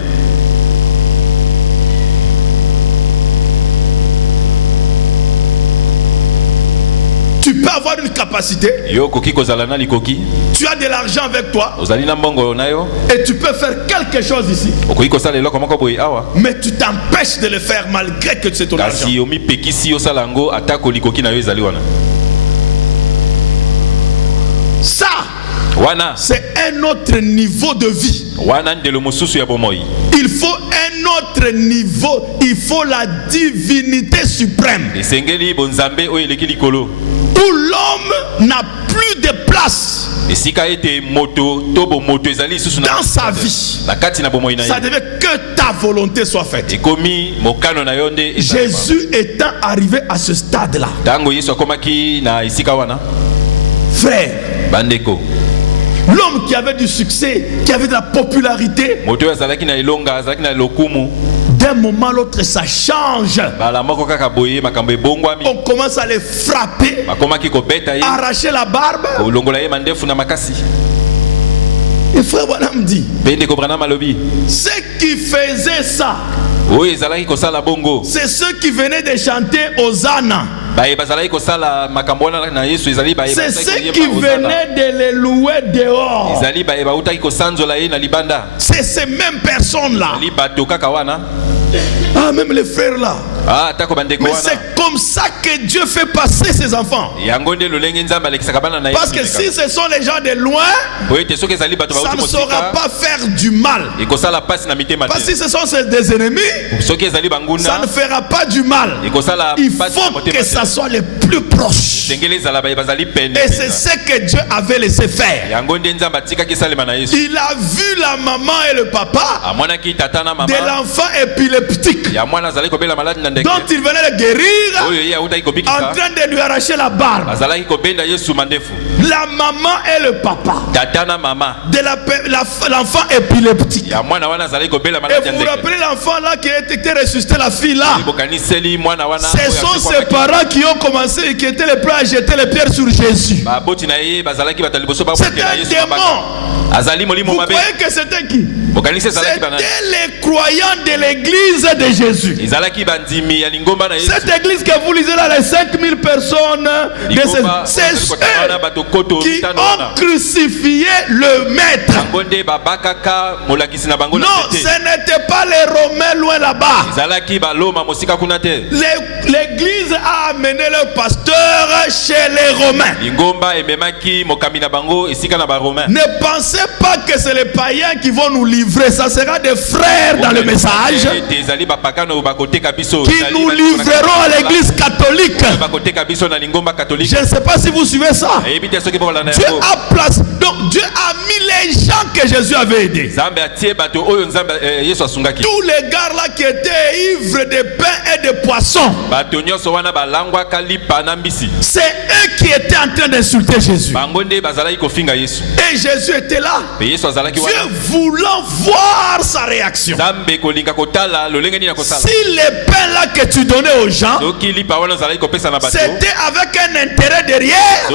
Tu peux avoir une capacité. yo koki kozala na likoki Tu as de l'argent avec toi. ozali na mbongo na yo Et tu peux faire quelque chose ici. okoki kosala eloko moko boye awa Mais tu t'empêches de le faire malgré que c'est ton argent. kasi omipekisi osala yango atako likoki na yo ezali wana. Ça, wana c'est un autre niveau de vie. wana ndelo mosusu ya bomoi. Il faut un autre niveau. Il faut la divinité suprême. esengeli bonzambe oyo eleki likolo Où l'homme n'a plus de place esika ete moto to bomoto ezali lisusu dans sa vie. na kati na bomoi na Ça ye devait que ta volonté soit faite. ekomi mokano na yo nde esalema. Jésus étant arrivé à ce stade-là, ntango yesu akomaki na esika wana frère, bandeko l'homme qui avait du succès, qui avait de la popularité, moto oyo azalaki na elonga azalaki na lokumu d'un moment à l'autre, ça change. bala moko kaka boye makambo ebongwami On commence à les frapper, bakomaki kobeta ye arracher la barbe. kolongola ye mandefu na makasi. Et frère Branham dit, mpe ndeko Branham alobi ceux qui faisaient ça, oyo ezalaki kosala bongo c'est ceux qui venaient de chanter Hosanna. baye bazalaki kosala makambo wana na yesu ezali baye C'est ceux qui venaient de les louer dehors. ezali baye bautaki kosanzola ye na libanda. C'est ces mêmes personnes-là. ezali bato kaka wana Ah, même les frères là. atako bandeko Mais wana c'est comme ça que Dieu fait passer ses enfants. yango nde lolenge nzambe alekisaka bana na ye Parce que si ce sont les gens de loin, po ete soki ezali bato ça bauti ne saura mosika pas faire du mal. ekosala pasi na mitema Parce que te si ce sont des ennemis, soki ezali ça banguna ne fera pas du mal. ekosala Il pasi na faut motema que ça te soit les plus proches. sengeli ezala baye bazali pene Et c'est ce que Dieu avait laissé faire. yango nde nzambe atikaki esalema na yesu Il a vu la maman et le papa amonaki tata na de mama l'enfant épileptique ya mwana azali kobela maladi na ndeke dont il venait de guérir oyo ye autaki en kobikisa train de lui arracher la barbe. azalaki kobenda yesu mandefu La maman et le papa tata na mama de l'enfant épileptique. ya mwana wana azalaki kobela Et maladi ya vous vous ndeke rappelez l'enfant là qui a été ressuscité, la fille là. bokaniseli mwana wana Ce sont ses parents qui ont commencé, qui étaient les premiers à jeter les pierres sur Jésus. baboti na ye bazalaki bato liboso C'est babotela un yesu démon. mabaka azali molimo Vous mabe croyez que c'était qui? bokanisi ezalaki banani C'était les croyants de l'église de Jésus. ezalaki bandimi ya lingomba na yesu Cette église que vous lisez là, les 5000 personnes, c'est ceux qui ont crucifié le maître. bango nde babakaka molakisi na bango na Non, te ce n'était pas les Romains loin là-bas. ezalaki baloma mosika kuna te L'église a amené le pasteur chez les Romains. lingomba ememaki mokami na bango esika na baromain. Ne pensez pas que c'est les païens qui vont nous livrer. Ça sera des frères dans le message ezali bapakana oyo bakoteka biso qui nous livreront à l'église catholique. bakoteka biso na lingomba catholique. Je ne sais pas si vous suivez ça. eyebi te soki bokolanda Dieu yango a placé. Donc Dieu a mis les gens que Jésus avait aidés. nzambe atie bato oyo nzambe yesu asungaki Tous les gars là qui étaient ivres de pain et de poisson, bato nyonso wana balangwaka lipa na mbisi c'est eux qui étaient en train d'insulter Jésus. bango nde bazalaki kofinga yesu Et Jésus était là. mpe yesu azalaki Dieu wana voulant voir sa réaction. nzambe kolinga kotala lolenge nini ya kosala Si les pains parole-là que tu donnais aux gens, c'était avec un intérêt derrière.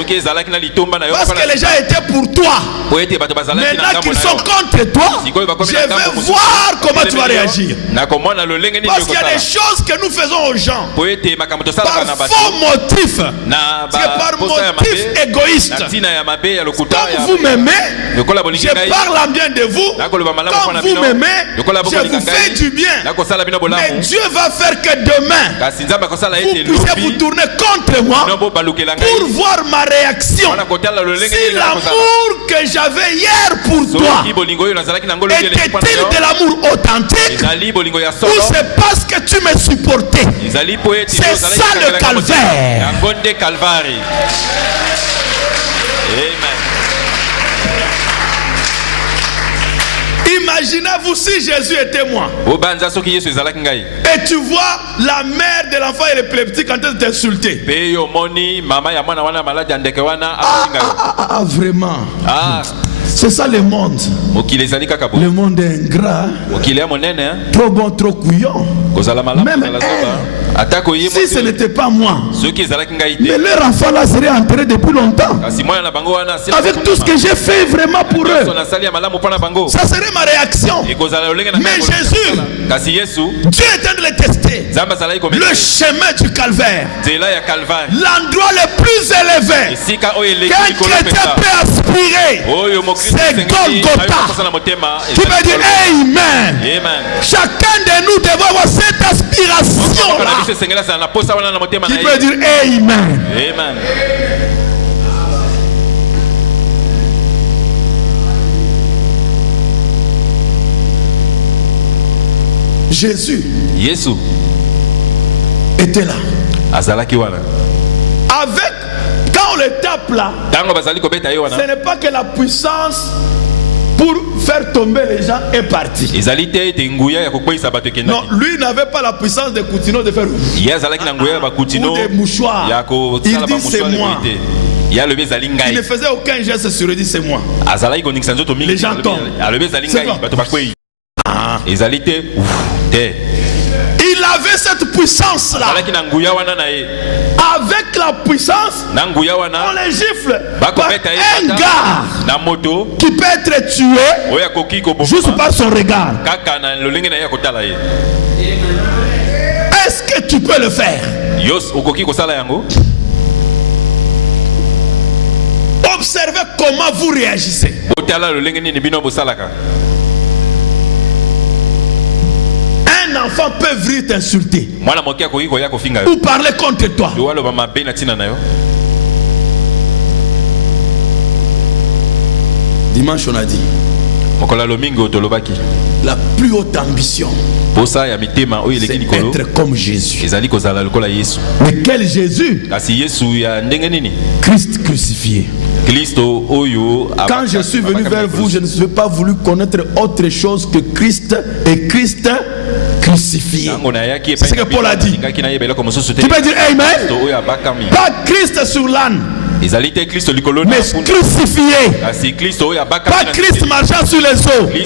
Parce que les gens étaient pour toi. Maintenant qu'ils sont contre toi, je vais voir comment tu vas réagir. Parce qu'il y a des choses que nous faisons aux gens par faux motifs, par motif égoïste. Comme vous m'aimez, je parle en bien de vous. Comme vous m'aimez, je vous fais du bien. Mais Dieu va faire que demain, vous puissiez vous tourner contre moi pour voir ma réaction. Si l'amour que j'avais hier pour toi était-il de l'amour authentique ou c'est parce que tu me supportais? C'est ça le calvaire. Amen. Imaginez-vous si Jésus était moi. Et tu vois la mère de l'enfant épileptique en train de t'insulter. Vraiment. C'est ça le monde. Le monde est ingrat. Trop bon, trop couillon. Même si ce n'était pas moi, mais leur enfant là serait enterré depuis longtemps. Avec tout ce que j'ai fait vraiment pour eux, ça serait ma réaction. Mais Jésus, Dieu est en train de le tester. Le chemin du calvaire, l'endroit le plus élevé qu'un chrétien peut aspirer, c'est Golgotha. Tu peux dire Amen. Chacun de nous devons avoir cette aspiration là. Qui peut dire Amen. Jésus était là. Avec, quand on le tape là, ce n'est pas que la puissance pour faire tomber les gens est partie. Non, lui n'avait pas la puissance de continuer de faire ou des mouchoirs. Il dit c'est moi. Il ne faisait aucun geste sur lui, il dit c'est moi. Les gens tombent. Il avait cette puissance là. Avec la puissance, on les gifle par un gars qui peut être tué juste par son regard. Est-ce que tu peux le faire? Observez comment vous réagissez. Un enfant peut venir t'insulter ou parler contre toi. Dimanche on a dit la plus haute ambition, c'est être comme Jésus. Mais quel Jésus? Christ crucifié. Quand je suis venu vers vous, je ne suis pas voulu connaître autre chose que Christ et Christ crucifié. C'est ce que Paul a dit. Tu peux dire Amen? Pas Christ sur l'âne, mais crucifié. Pas Christ marchant sur les eaux, mais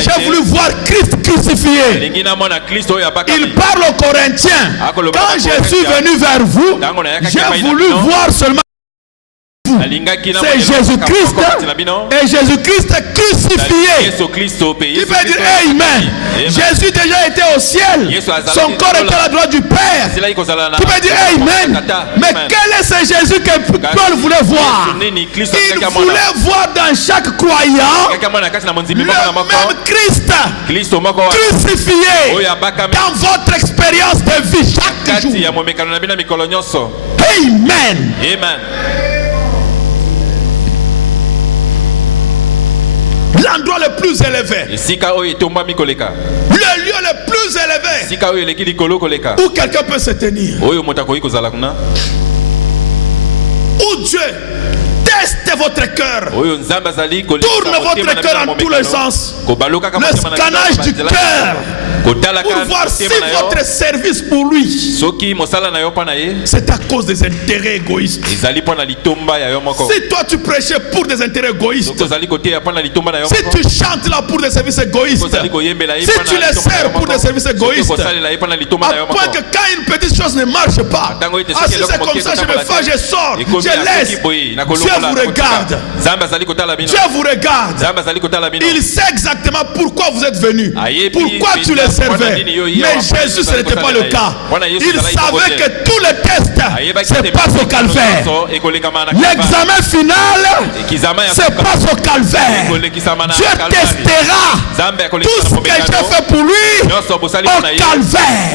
j'ai voulu voir Christ crucifié. Il parle aux Corinthiens. Quand je suis venu vers vous, j'ai voulu voir seulement c'est Jésus-Christ et Jésus-Christ crucifié. Il peut dire Amen. Jésus déjà était au ciel. Son corps était à la droite du Père. Tu peux dire Amen. Mais quel est ce Jésus que Paul voulait voir? Il voulait voir dans chaque croyant le même Christ crucifié dans votre expérience de vie chaque jour. Amen. L'endroit le plus élevé, le lieu le plus élevé où quelqu'un peut se tenir, où Dieu, dès teste votre cœur. Tourne votre cœur en tous les sens. Le scannage du cœur. Pour voir si votre service pour lui, c'est à cause des intérêts égoïstes. Si toi tu prêchais pour des intérêts égoïstes, si tu chantes là pour des services égoïstes, si tu les sers pour des services égoïstes, à point que quand une petite chose ne marche pas, si c'est comme ça, je me fâche, je sors, je laisse. Dieu vous regarde. Dieu vous regarde. Il sait exactement pourquoi vous êtes venus, pourquoi tu les servais. Mais Jésus, ce n'était pas le cas. Il savait que tous les tests se passent au calvaire. L'examen final se passe au calvaire. Dieu testera tout ce que j'ai fait pour lui au calvaire.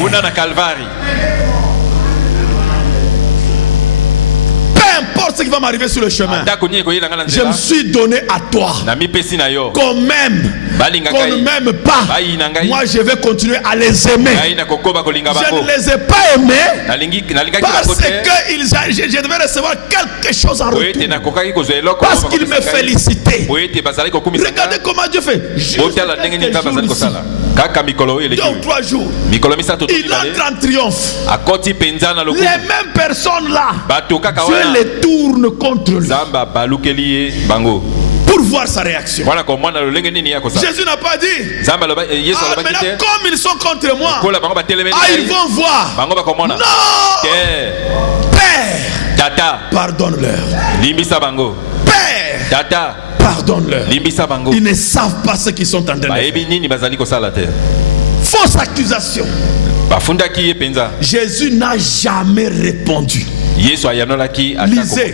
Peu importe ce qui va m'arriver sur le chemin, je me suis donné à toi. Qu'on m'aime, qu'on ne m'aime pas, moi je vais continuer à les aimer. Je ne les ai pas aimés parce que je devais recevoir quelque chose en retour, parce qu'ils me félicitaient. Regardez comment Dieu fait. Donc 3 jours, il entre en triomphe. Les mêmes personnes là, Dieu les tourne contre lui pour voir sa réaction. Jésus n'a pas dit maintenant comme ils sont contre moi, ils vont voir. Non, Père, pardonne-leur. Père, pardonne-leur. Ils ne savent pas ce qu'ils sont en train de faire. Fausse accusation. Jésus n'a jamais répondu. Lisez,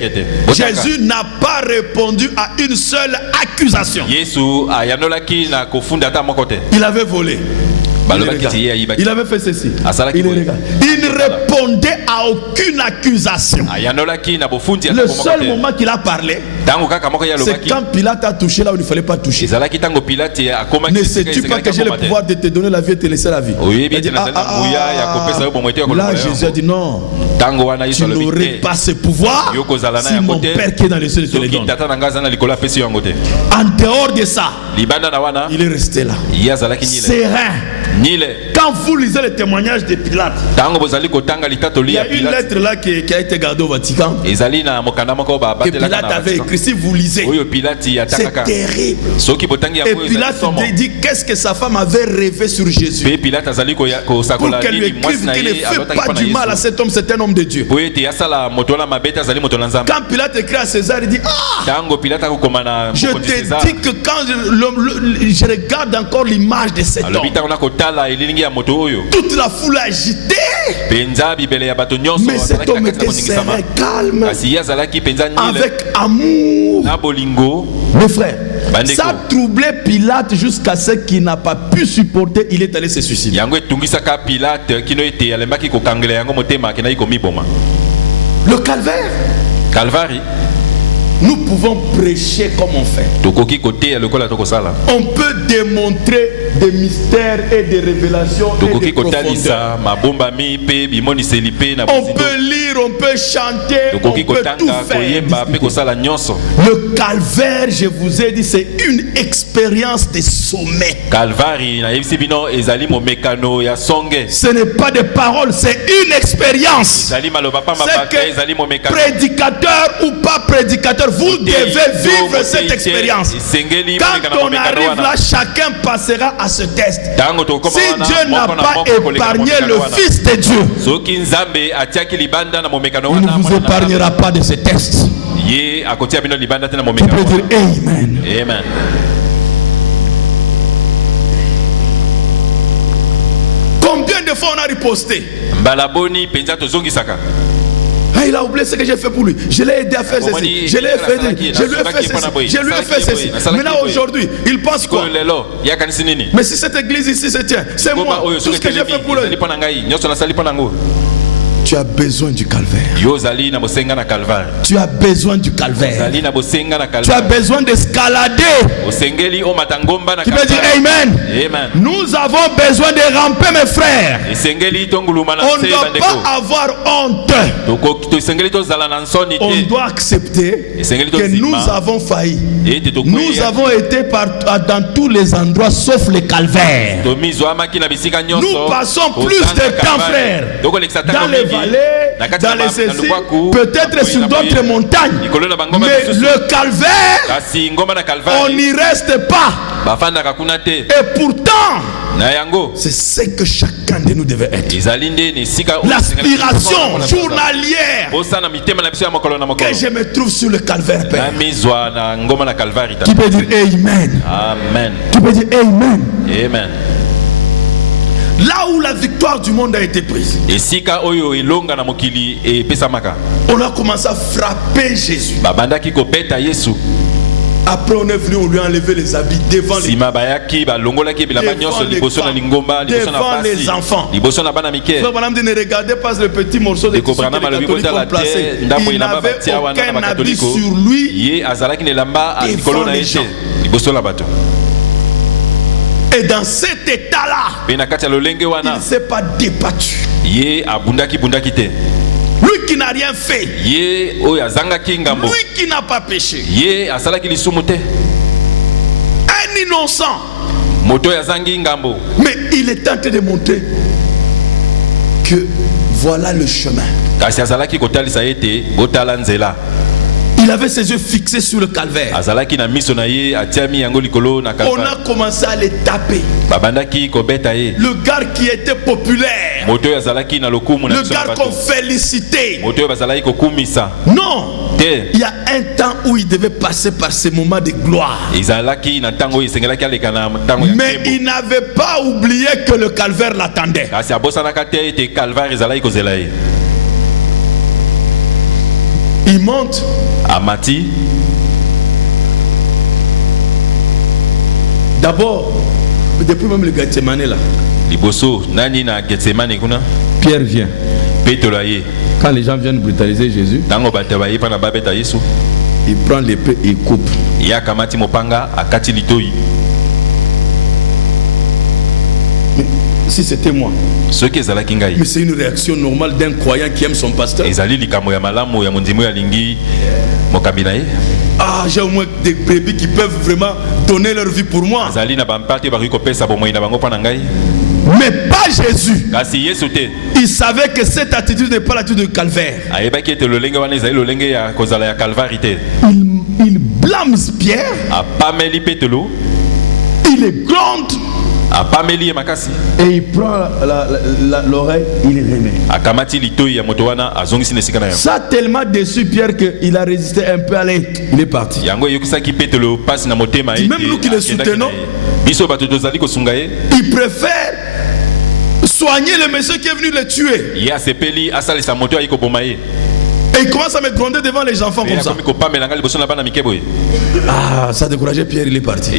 Jésus n'a pas répondu à une seule accusation. Il avait volé. Il avait fait ceci. Il ne répondait à aucune accusation. Le seul moment qu'il a parlé, c'est quand Pilate a touché là où il ne fallait pas toucher. Ne sais-tu pas que j'ai le pouvoir de te donner la vie et te laisser la vie? Là Jésus a dit non, tu n'aurais pas ce pouvoir si mon Père qui est dans les cieux te le donne. En dehors de ça, il est resté là, serein. Quand vous lisez le témoignage de Pilate, il y a une lettre là qui a été gardée au Vatican, que Pilate avait écrit. Si vous lisez, c'est terrible. Et Pilate dit qu'est-ce que sa femme avait rêvé sur Jésus, pour qu'elle lui écrive qu'il ne fait pas du mal à cet homme, c'est un homme de Dieu. Quand Pilate écrit à César, il dit je te dis que quand je regarde encore l'image de cet homme, toute la foule agitée, mais cet homme était serein, calme, avec amour. Mes frères, ça troublait Pilate jusqu'à ce qu'il n'a pas pu supporter. Il est allé se suicider. Le calvaire. Nous pouvons prêcher comme on fait. On peut démontrer des mystères et des révélations et des profondeurs. On peut lire, on peut chanter, on peut tout faire. Le calvaire, je vous ai dit, c'est une expérience de sommet. Ce n'est pas des paroles, c'est une expérience. C'est que prédicateur ou pas prédicateur, vous devez vivre cette expérience. Quand on arrive là, chacun passera à ce test. Si Dieu n'a pas épargné le Fils de Dieu, il ne vous épargnera pas de ce test. Tu peux dire Amen. Amen. Combien de fois on a riposté? Il a oublié ce que j'ai fait pour lui. Je l'ai aidé à faire ceci. Je l'ai fait. Je lui ai fait ceci. Je lui ai fait ceci. Maintenant aujourd'hui, il pense quoi? Mais si cette église ici se tient, c'est moi. Tout ce que j'ai fait pour lui. Tu as besoin du calvaire. Tu as besoin du calvaire. Tu as besoin d'escalader. Tu peux dire Amen. Nous avons besoin de ramper, mes frères. On ne doit pas avoir honte. On doit accepter que nous avons failli. Nous avons été dans tous les endroits sauf le calvaire. Nous passons plus de temps, frères, dans les vallées, dans les ceci, peut-être sur d'autres montagnes, mais le calvaire, on n'y reste pas. Et pourtant, c'est ce que chacun de nous devait être. L'aspiration journalière que je me trouve sur le calvaire, Père. Qui peut dire Amen. Amen. Qui peut dire Amen. Amen. Là où la victoire du monde a été prise, on a commencé à frapper Jésus. Après on est venu, on lui a enlevé les habits devant les enfants. Frère Branham dit, ne regardez pas le petit morceau de tissu que les catholiques ont placé. Il n'avait aucun habit sur lui devant les gens. Et dans cet état-là, il ne s'est pas débattu. Lui qui n'a rien fait, lui qui n'a pas péché, un innocent, mais il est tenté de montrer que voilà le chemin. Il avait ses yeux fixés sur le calvaire. On a commencé à les taper. Le gars qui était populaire, le gars qu'on félicitait. Non, il y a un temps où il devait passer par ces moments de gloire. Mais il n'avait pas oublié que le calvaire l'attendait. Il monte. Amati. D'abord, depuis même le Gethsemane là. Pierre vient. Quand les gens viennent brutaliser Jésus, il prend l'épée et il coupe. Mais si c'était moi, mais c'est une réaction normale d'un croyant qui aime son pasteur. Ah, j'ai au moins des brebis qui peuvent vraiment donner leur vie pour moi. Mais pas Jésus. Il savait que cette attitude n'est pas l'attitude de calvaire. Il blâme Pierre. Il est grand. Et il prend l'oreille, il remet. Ça a tellement déçu Pierre qu'il a résisté un peu, allez, il est parti. Même nous qui le soutenons, il préfère soigner le monsieur qui est venu le tuer. Et il commence à me gronder devant les enfants comme ça. Ah, ça a découragé Pierre, il est parti.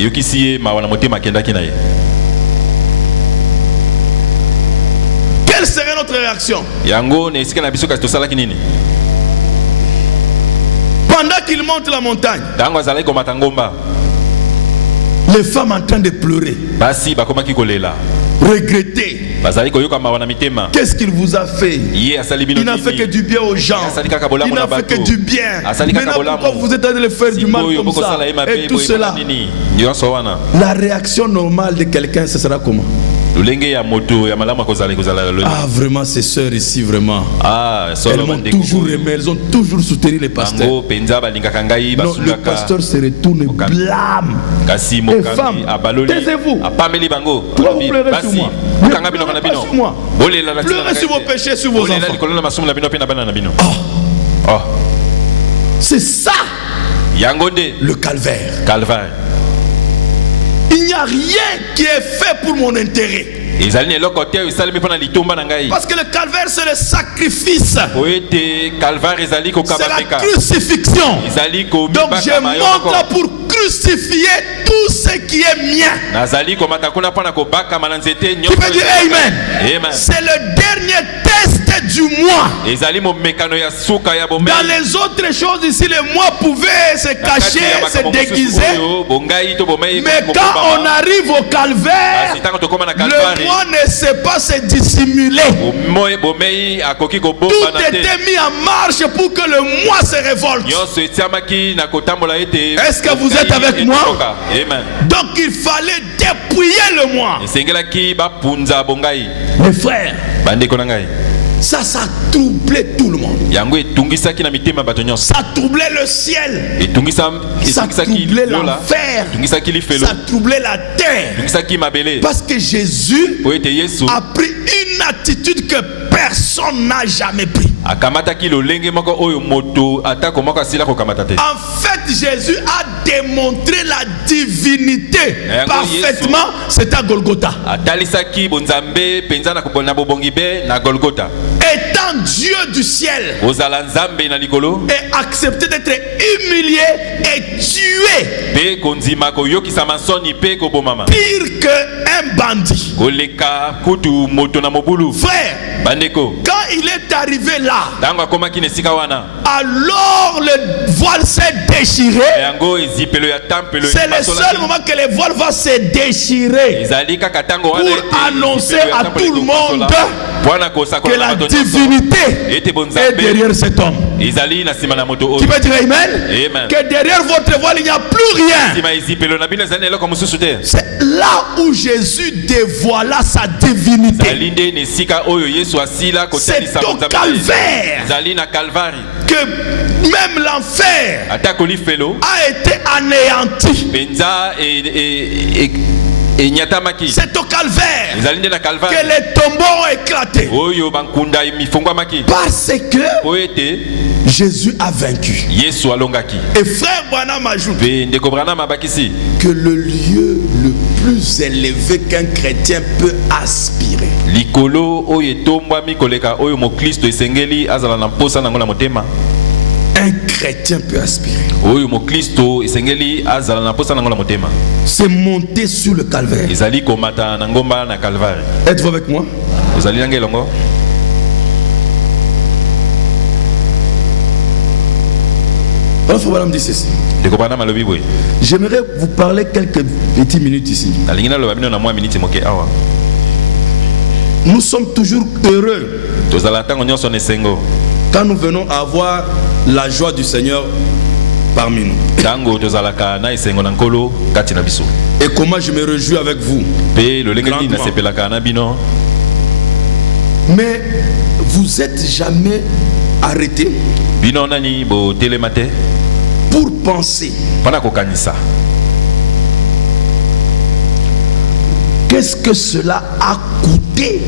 Quelle serait notre réaction? Pendant qu'il monte la montagne, les femmes en train de pleurer, regretter. Qu'est-ce qu'il vous a fait? Il n'a fait que du bien aux gens. Il n'a fait que du bien. Maintenant pourquoi vous êtes en train de le faire du mal comme ça? Et tout cela. La réaction normale de quelqu'un, ce sera comment? Ah, vraiment, ces sœurs ici, vraiment. Elles m'ont toujours aimé, elles ont toujours soutenu les pasteurs. Non, le pasteur se retourne et blâme. Et femmes, taisez-vous. Pourquoi vous pleurez sur moi? Ne pleurez pas sur moi. Pleurez sur vos péchés, sur vos enfants. Oh. C'est ça le calvaire. Il n'y a rien qui est fait pour mon intérêt. Parce que le calvaire, c'est le sacrifice. C'est la crucifixion. Donc je monte là pour crucifier tout ce qui est mien. Tu peux dire Amen. C'est le dernier test du moi. Dans les autres choses ici, le moi pouvait se cacher, se déguiser. Mais quand on arrive au calvaire, le moi ne sait pas se dissimuler. Tout était mis en marche pour que le moi se révolte. Est-ce que vous êtes avec moi? Donc il fallait dépouiller le moi. Mes frères, ça troublait tout le monde. Ça troublait le ciel. Ça troublait l'enfer. Ça troublait la terre. Parce que Jésus a pris une attitude que personne n'a jamais pris. En fait, Jésus a démontré la divinité parfaitement. C'est à Golgotha. Étant Dieu du ciel et accepté d'être humilié et tué, pire qu'un bandit. Frère, quand il est arrivé là, alors le voile s'est déchiré. C'est le seul moment que le voile va se déchirer pour annoncer à tout le monde que la divinité est derrière cet homme. Tu peux dire Amen? Que derrière votre voile il n'y a plus rien. C'est là où Jésus dévoila sa divinité. C'est au calvaire que même l'enfer a été anéanti. C'est au calvaire que les tombeaux ont éclaté. Parce que Jésus a vaincu. Et frère Branham ajoute que le lieu le plus élevé qu'un chrétien peut aspirer, un chrétien peut aspirer, c'est monter sur le calvaire. Êtes-vous avec moi? Alors, faut me dire ceci. J'aimerais vous parler quelques petites minutes ici. Nous sommes toujours heureux quand nous venons avoir la joie du Seigneur parmi nous. Et comment je me réjouis avec vous. Mais vous êtes jamais arrêté pour penser qu'est-ce que cela a coûté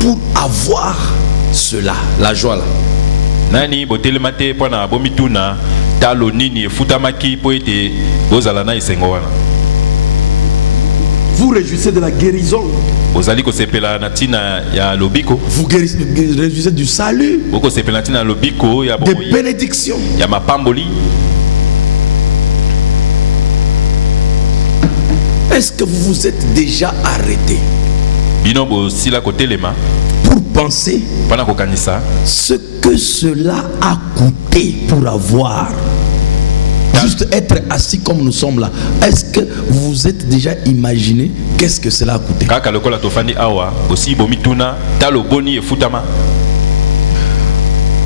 pour avoir cela, la joie là. Vous réjouissez de la guérison. Vous réjouissez du salut, des bénédictions. Est-ce que vous vous êtes déjà arrêté pour penser ce que cela a coûté pour avoir, juste être assis comme nous sommes là? Est-ce que vous vous êtes déjà imaginé qu'est-ce que cela a coûté?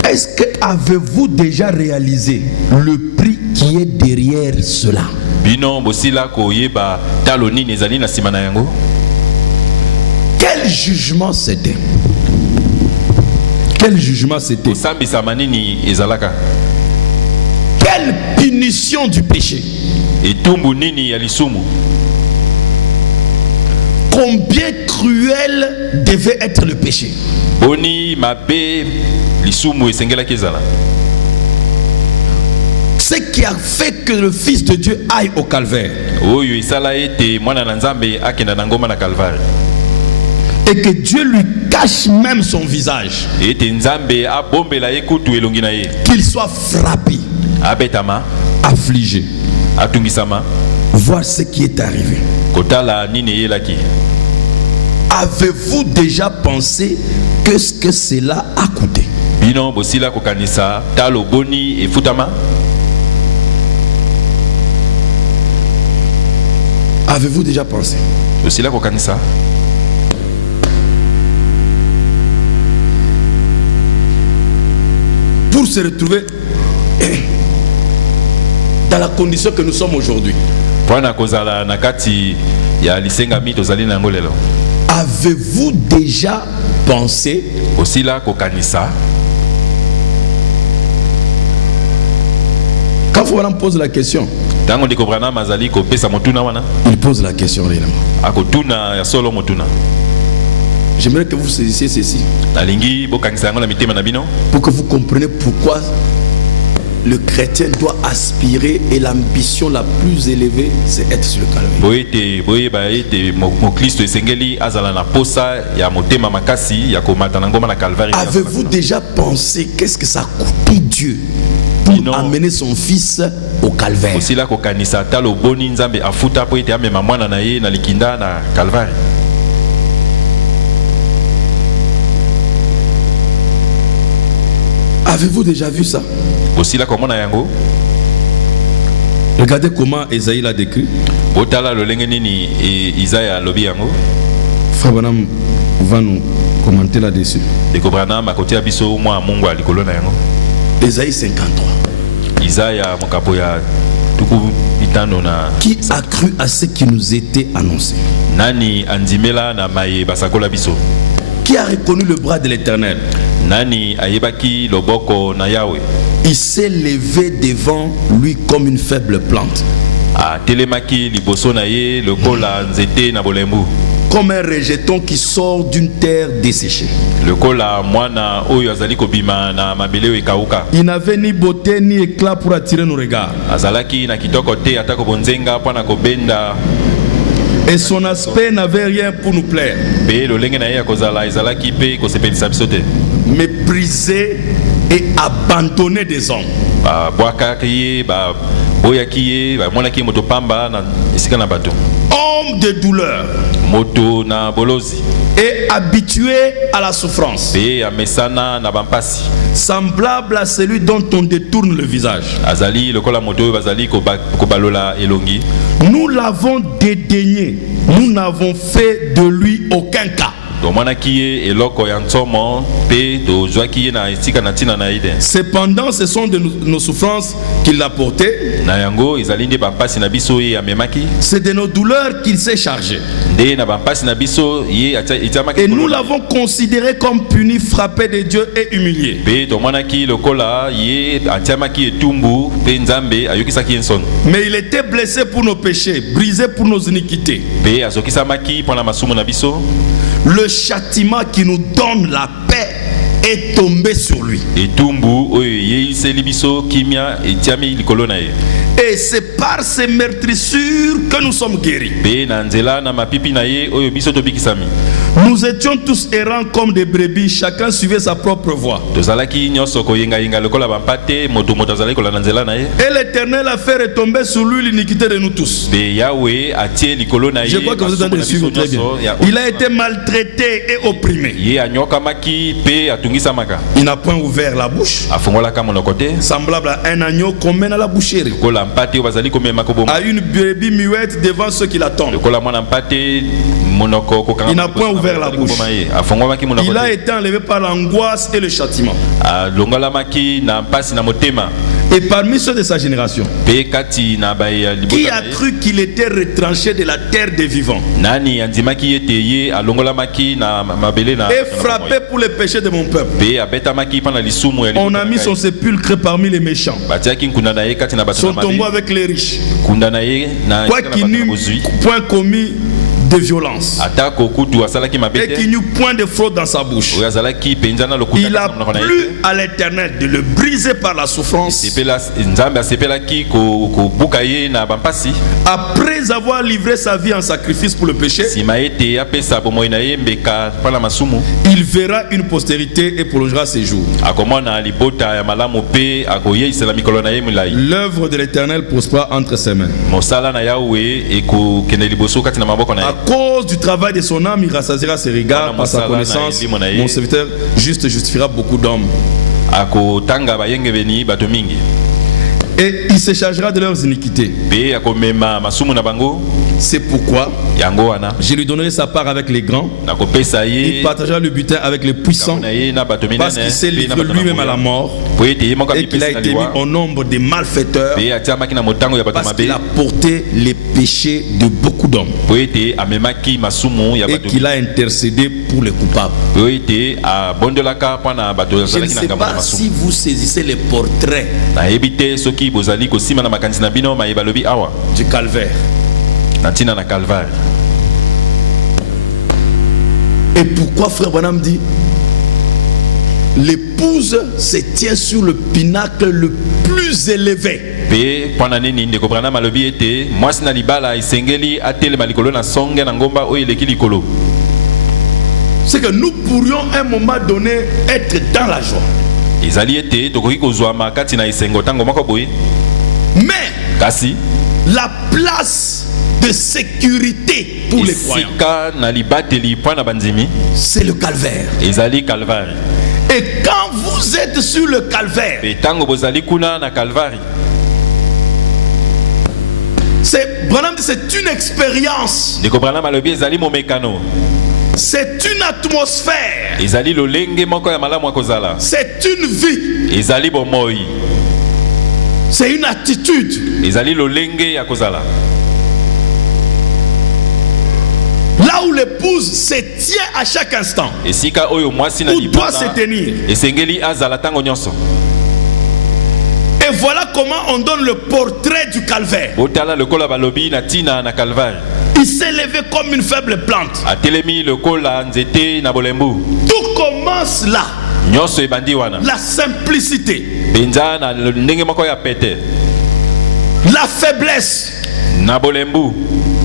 Est-ce que avez-vous déjà réalisé le prix qui est derrière cela? Quel jugement c'était? Quel jugement c'était? Quelle punition du péché? Combien cruel devait être le péché? Ce qui a fait que le Fils de Dieu aille au calvaire. Et que Dieu lui cache même son visage. Qu'il soit frappé, affligé. voir ce qui est arrivé. Avez-vous déjà pensé que ce que cela a coûté? Avez-vous déjà pensé? Pour se retrouver dans la condition que nous sommes aujourd'hui. Avez-vous déjà pensé quand Fouana pose la question, il pose la question réellement. J'aimerais que vous saisissiez ceci pour que vous compreniez pourquoi le chrétien doit aspirer et l'ambition la plus élevée, c'est être sur le calvaire. Avez-vous déjà pensé qu'est-ce que ça a coûté Dieu pour amener son fils au calvaire? Avez-vous déjà vu ça? Regardez comment Esaïe l'a décrit. Frère Branham va nous commenter là-dessus. Esaïe 53. Qui a cru à ce qui nous était annoncé? Qui a reconnu le bras de l'Éternel? Il s'est levé devant lui comme une faible plante, comme un rejeton qui sort d'une terre desséchée. Il n'avait ni beauté ni éclat pour attirer nos regards, et son aspect n'avait rien pour nous plaire. Méprisé et abandonné des hommes, homme de douleur et habitué à la souffrance, semblable à celui dont on détourne le visage. Nous l'avons dédaigné, nous n'avons fait de lui aucun cas. Cependant, ce sont de nos souffrances qu'il a portées. C'est de nos douleurs qu'il s'est chargé. Et nous l'avons considéré comme puni, frappé de Dieu et humilié. Mais il était blessé pour nos péchés, brisé pour nos iniquités. Le châtiment qui nous donne la paix est tombé sur lui. Et c'est par ces meurtrissures que nous sommes guéris. Nous étions tous errants comme des brebis, chacun suivait sa propre voie. Et l'Éternel a fait retomber sur lui l'iniquité de nous tous. Je crois que vous êtes en train de suivre très bien. Il a été maltraité et opprimé. Il n'a point ouvert la bouche, semblable à un agneau qu'on mène à la boucherie, à une brebis muette devant ceux qui l'attendent. Il n'a point ouvert la bouche. Il a été enlevé par l'angoisse et le châtiment. Et parmi ceux de sa génération, qui a cru qu'il était retranché de la terre des vivants et frappé pour les péchés de mon peuple? On a mis son sépulcre parmi les méchants, son tombeau avec les riches, quoi qu'il n'eût point commis de violence et qu'il n'y eut point de fraude dans sa bouche. Il a plu à l'Éternel de le briser par la souffrance. Après avoir livré sa vie en sacrifice pour le péché, il verra une postérité et prolongera ses jours. L'œuvre de l'Éternel prospère entre ses mains. À cause du travail de son âme, il rassasiera ses regards par sa connaissance. Mon serviteur juste justifiera beaucoup d'hommes. Et il se chargera de leurs iniquités. C'est pourquoi je lui donnerai sa part avec les grands. Il partagera le butin avec les puissants, parce qu'il s'est livré lui-même à la mort et qu'il a été mis au nombre des malfaiteurs, parce qu'il a porté les péchés de beaucoup d'hommes et qu'il a intercédé pour les coupables. Je ne sais pas si vous saisissez les portraits du calvaire. Et pourquoi frère Branham dit l'épouse se tient sur le pinacle le plus élevé? C'est que nous pourrions à un moment donné être dans la joie. Mais la place de sécurité pour les croyants, c'est le calvaire. Et quand vous êtes sur le calvaire, c'est une expérience. C'est une atmosphère. C'est une vie. C'est une attitude. Là où l'épouse se tient à chaque instant, où doit se tenir. Et voilà comment on donne le portrait du calvaire. Il s'est levé comme une faible plante. Tout commence là. La simplicité, la faiblesse,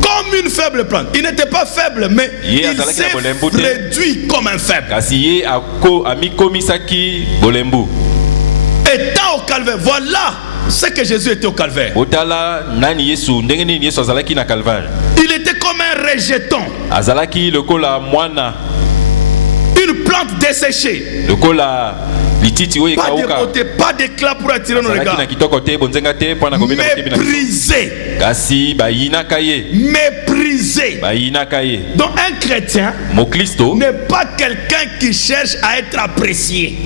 comme une faible plante. Il n'était pas faible, mais il s'est réduit comme un faible. Étant au calvaire, voilà ce que Jésus était au calvaire. Il était comme un rejeton, une plante desséchée, pas de beauté, pas d'éclat pour attirer nos regards, méprisé. Donc un chrétien n'est pas quelqu'un qui cherche à être apprécié.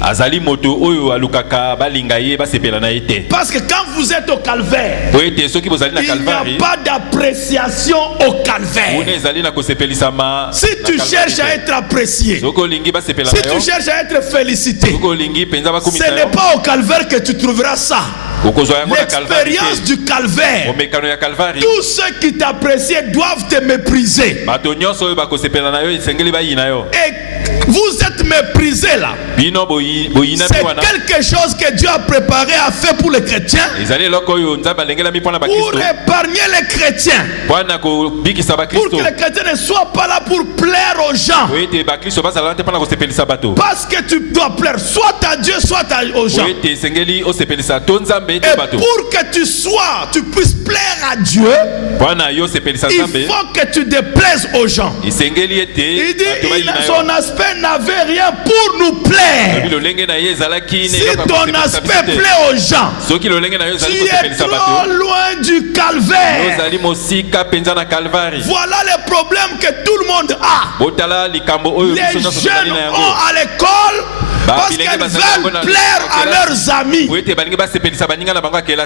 Parce que quand vous êtes au calvaire, il n'y a pas d'appréciation au calvaire. Si tu cherches à être apprécié, si tu cherches à être félicité, ce n'est pas au calvaire que tu trouveras ça. L'expérience du calvaire, tous ceux qui t'apprécient doivent te mépriser. Et vous êtes méprisé là. C'est quelque chose que Dieu a préparé à faire pour les chrétiens, pour épargner les chrétiens, pour que les chrétiens ne soient pas là pour plaire aux gens. Parce que tu dois plaire soit à Dieu, soit aux gens. Et pour que tu puisses plaire à Dieu, il faut que tu déplaises aux gens. Il dit son aspect n'avait rien pour nous plaire. Si ton aspect plaît aux gens, tu es trop loin du calvaire. Voilà les problèmes que tout le monde a. Les jeunes ont à l'école Parce qu'elles veulent plaire à leurs amis.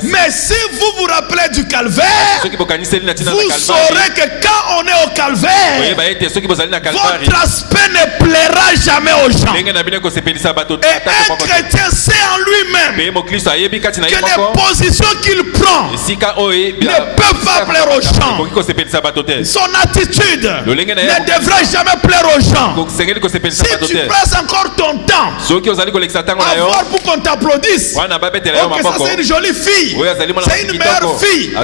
Mais si vous vous rappelez du calvaire, vous saurez que quand on est au calvaire, votre aspect ne plaira jamais aux gens. Et un chrétien sait en lui-même que les positions qu'il prend ne peuvent pas plaire aux gens. Son attitude ne devrait jamais plaire aux gens. Si tu passes encore ton temps à voir pour qu'on t'applaudisse, ok, ça c'est une jolie fille, c'est une meilleure fille, tu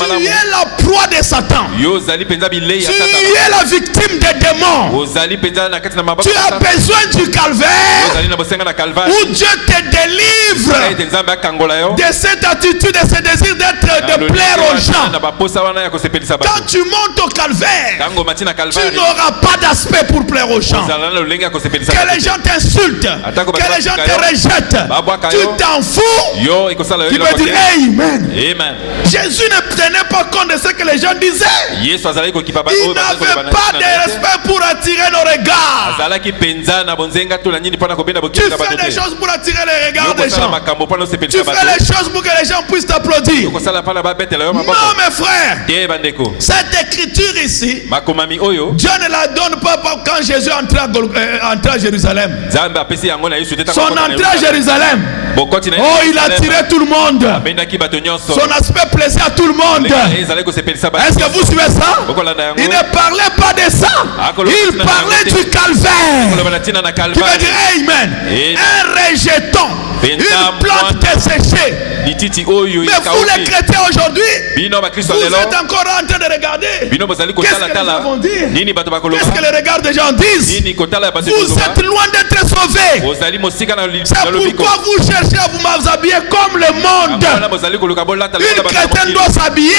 es la proie de Satan, tu es la victime des démons, tu as besoin du calvaire où Dieu te délivre de cette attitude, de ce désir de plaire aux gens. Quand tu montes au calvaire, tu n'auras pas d'aspect pour plaire aux gens. Que les gens t'insultent, que les gens te rejettent, tu t'en fous. Tu peux dire Amen. Jésus ne tenait pas compte de ce que les gens disaient. Il n'avait pas de respect pour attirer nos regards. Tu fais des choses pour attirer les regards des gens. Tu fais les choses pour que les gens puissent t'applaudir. Non mes frères, cette écriture ici, Dieu ne la donne pas quand Jésus entrait à Jérusalem. Son entrée à Jérusalem, oh, il attirait tout le monde. Son aspect plaisait à tout le monde. Est-ce que vous suivez ça? Il ne parlait pas de ça. Il parlait du calvaire. Qui veut dire Amen. Un rejeton, une plante desséchée. Mais vous les chrétiens aujourd'hui, vous êtes encore en train de regarder. Qu'est-ce que les gens vont dire? Qu'est-ce que les regards des gens disent? Vous êtes loin d'être sauvés. C'est pourquoi vous cherchez à vous habiller comme le monde. Une chrétienne doit s'habiller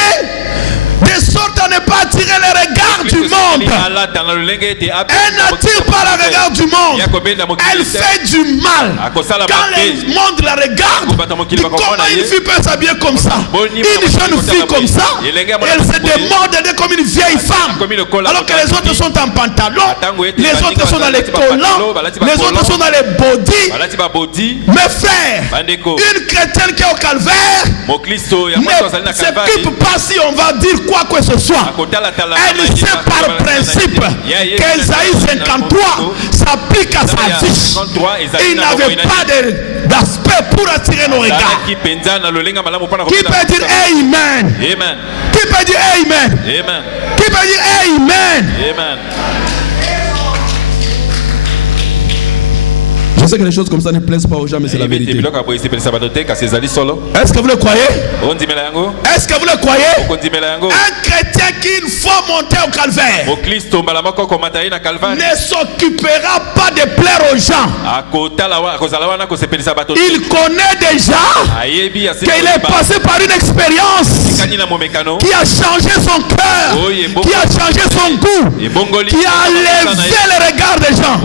de sorte à ne pas attirer les regards du monde. Elle n'attire pas le regard du monde. Elle fait du mal. Quand le monde la regarde, comment une fille peut s'habiller comme ça? Une jeune fille comme ça, elle se démorde comme une vieille femme. Alors que les autres sont en pantalon, les autres sont dans les collants, les autres sont dans les body. Mes frères, une chrétienne qui est au calvaire ne s'occupe pas si on va dire quoi que ce soit. Elle sait par principe qu'Ésaïe 53 s'applique à sa vie. Il n'avait pas d'aspect pour attirer nos regards. Qui peut dire Amen? Qui peut dire Amen? Qui peut dire Amen? Je sais que les choses comme ça ne plaisent pas aux gens, mais c'est la vérité. Est-ce que vous le croyez? Est-ce que vous le croyez? Un chrétien qui, une fois monté au calvaire, ne s'occupera pas de plaire aux gens. Il connaît déjà qu'il est passé par une expérience qui a changé son cœur, qui a changé son goût, qui a levé le regard des gens.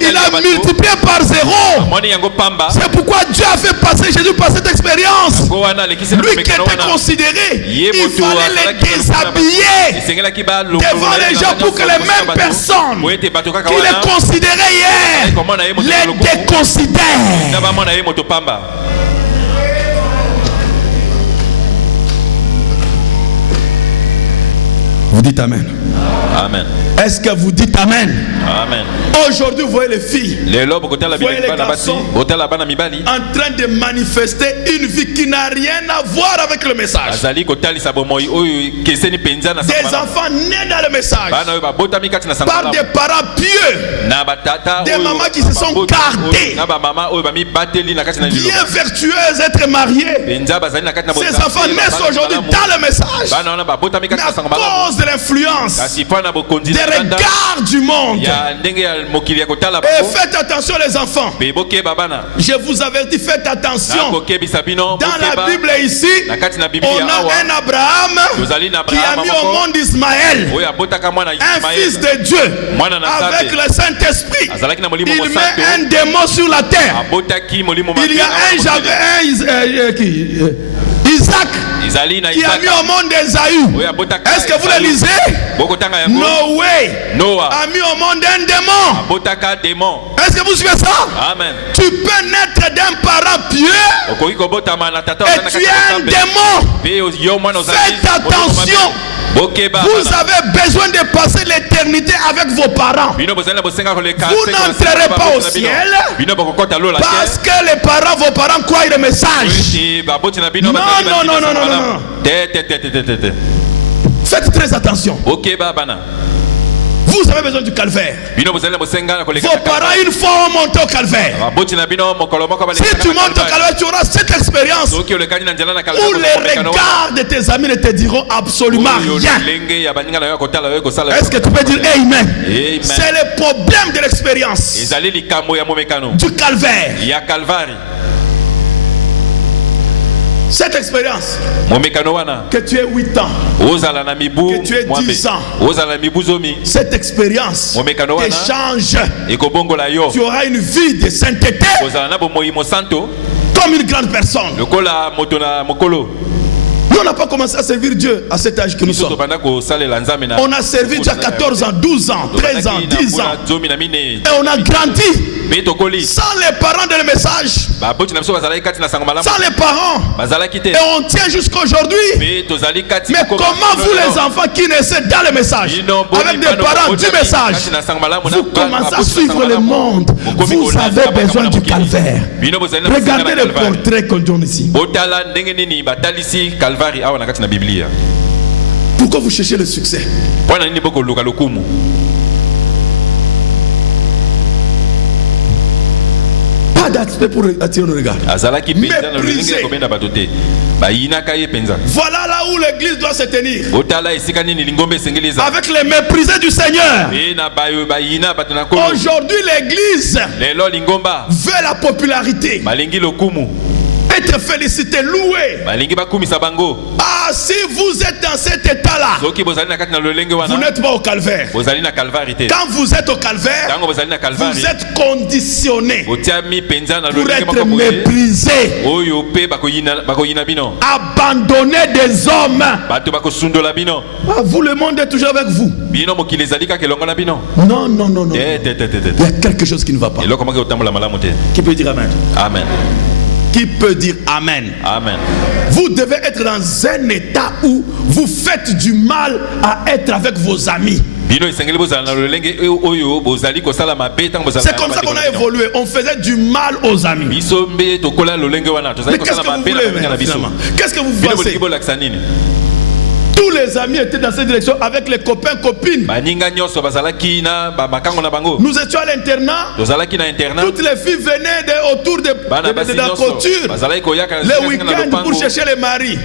Il a multiplié par zéro. C'est pourquoi Dieu a fait passer Jésus par cette expérience. Lui qui était considéré, il fallait le déshabiller devant les gens pour que les mêmes personnes qui les considéraient hier les déconsidèrent. Vous dites Amen. Amen. Est-ce que vous dites Amen? Amen. Aujourd'hui, vous voyez les filles, vous voyez les garçons en train de manifester une vie qui n'a rien à voir avec le message. Des enfants nés dans le message, par des parents pieux, des mamans qui se sont gardées, bien vertueuses, être mariées. Ces enfants naissent aujourd'hui dans le message, mais à cause de l'influence des regards du monde. Et faites attention les enfants. Je vous avertis, faites attention. Dans la Bible ici, on a un Abraham qui a mis au monde Ismaël, un fils de Dieu, avec le Saint-Esprit. Il met un démon sur la terre. Il y a Isaac qui a mis au monde Esaü. Est-ce que vous le lisez? Noé a mis au monde un démon. Est-ce que Est-ce que vous suivez ça? Amen. Tu peux naître d'un parent pieux et tu es un démon. Faites attention. Vous avez besoin de passer l'éternité avec vos parents. Vous n'entrerez pas au ciel parce que les parents, vos parents croient le message. Non. Faites très attention. Vous avez besoin du calvaire. Vos parents, une fois ont monté au calvaire. Si tu montes au calvaire, tu auras cette expérience où les regards de tes amis ne te diront absolument rien. Est-ce que tu peux dire Amen? C'est le problème de l'expérience du calvaire. Cette expérience, que tu aies 8 ans, que tu aies 10 ans, cette expérience te change. Tu auras une vie de sainteté comme une grande personne. Nous, on n'a pas commencé à servir Dieu à cet âge que nous sommes. On a servi Dieu à 14 ans, 12 ans, 13 ans, 10 ans. Et on a grandi sans les parents de le message. Sans les parents. Et on tient jusqu'à aujourd'hui. Mais comment vous les enfants qui naissent dans le message, avec des parents du message, vous commencez à suivre le monde? Vous avez besoin du calvaire. Regardez le portrait qu'on donne ici. Pourquoi vous cherchez le succès? Pas d'aspect pour attirer le regard. Méprisé. Voilà là où l'église doit se tenir. Avec les méprisés du Seigneur. Aujourd'hui l'église veut la popularité. Être félicité, loué. Ah, si vous êtes dans cet état-là, vous n'êtes pas au calvaire. Quand vous êtes au calvaire, vous êtes conditionné pour être méprisé, abandonné des hommes. Ah, vous, le monde est toujours avec vous. Non. Il y a quelque chose qui ne va pas. Qui peut dire Amen? Amen. Qui peut dire Amen? Amen. Vous devez être dans un état où vous faites du mal à être avec vos amis. C'est comme ça qu'on a évolué. On faisait du mal aux amis. Mais qu'est-ce que vous voulez finalement? Qu'est-ce que vous pensez? Tous les amis étaient dans cette direction avec les copains, copines. Nous étions à l'internat. Toutes les filles venaient autour de la clôture les week-ends pour chercher les maris.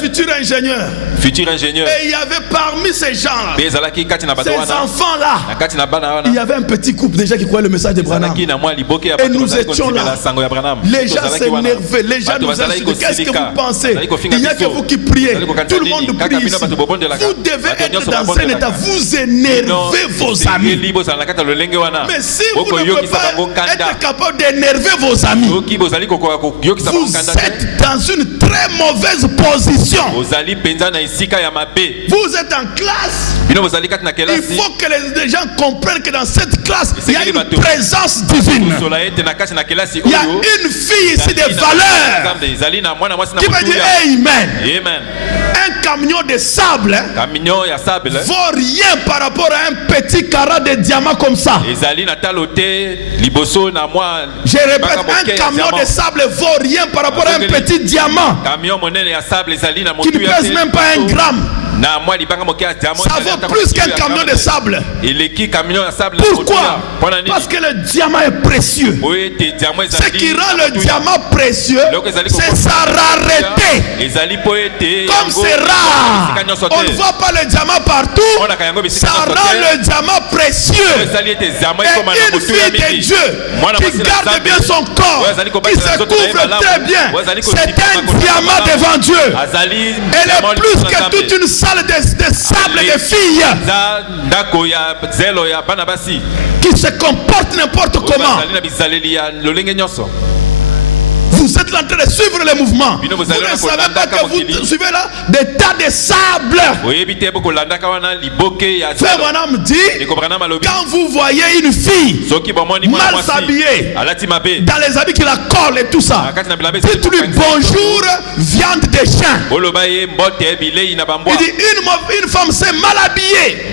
Futur ingénieur. Et il y avait parmi ces gens-là, ces enfants-là, il y avait un petit couple déjà qui croyait le message de Branham. Et nous étions là. Les gens s'énervaient, les gens nous insultaient. Qu'est-ce que vous pensez? Il n'y a que vous qui priez. Tout le monde prie ici. Vous devez être dans un état, vous énervez vos amis. Mais si vous ne pouvez pas être capable d'énerver vos amis, vous êtes dans une très mauvaise position. Vous êtes en classe. Il faut que les gens comprennent que dans cette classe, il y a une présence divine. Il y a une fille ici de valeur qui va dire Amen. Un camion de sable vaut rien par rapport à un petit carré de diamant comme ça. Je répète, un camion de sable vaut rien par rapport à un petit diamant qui ne pèse même pas 1 gramme. Ça vaut plus qu'un camion de sable. Pourquoi? Parce que le diamant est précieux. Ce qui rend le diamant précieux, c'est sa rareté. Comme c'est rare, on ne voit pas le diamant partout. Ça rend le diamant précieux. Et une fille de Dieu qui garde bien son corps, qui se couvre très bien, c'est un diamant devant Dieu. Elle est plus que toute une salle de sable de filles qui se comportent n'importe comment. Vous Vous êtes en train de suivre les mouvements. Vous ne savez pas que vous suivez là des tas de sable. Frère Branham dit, quand vous voyez une fille mal s'habiller, dans les habits qui la collent et tout ça, dites-lui bonjour, viande des chiens. Il dit une femme s'est mal habillée.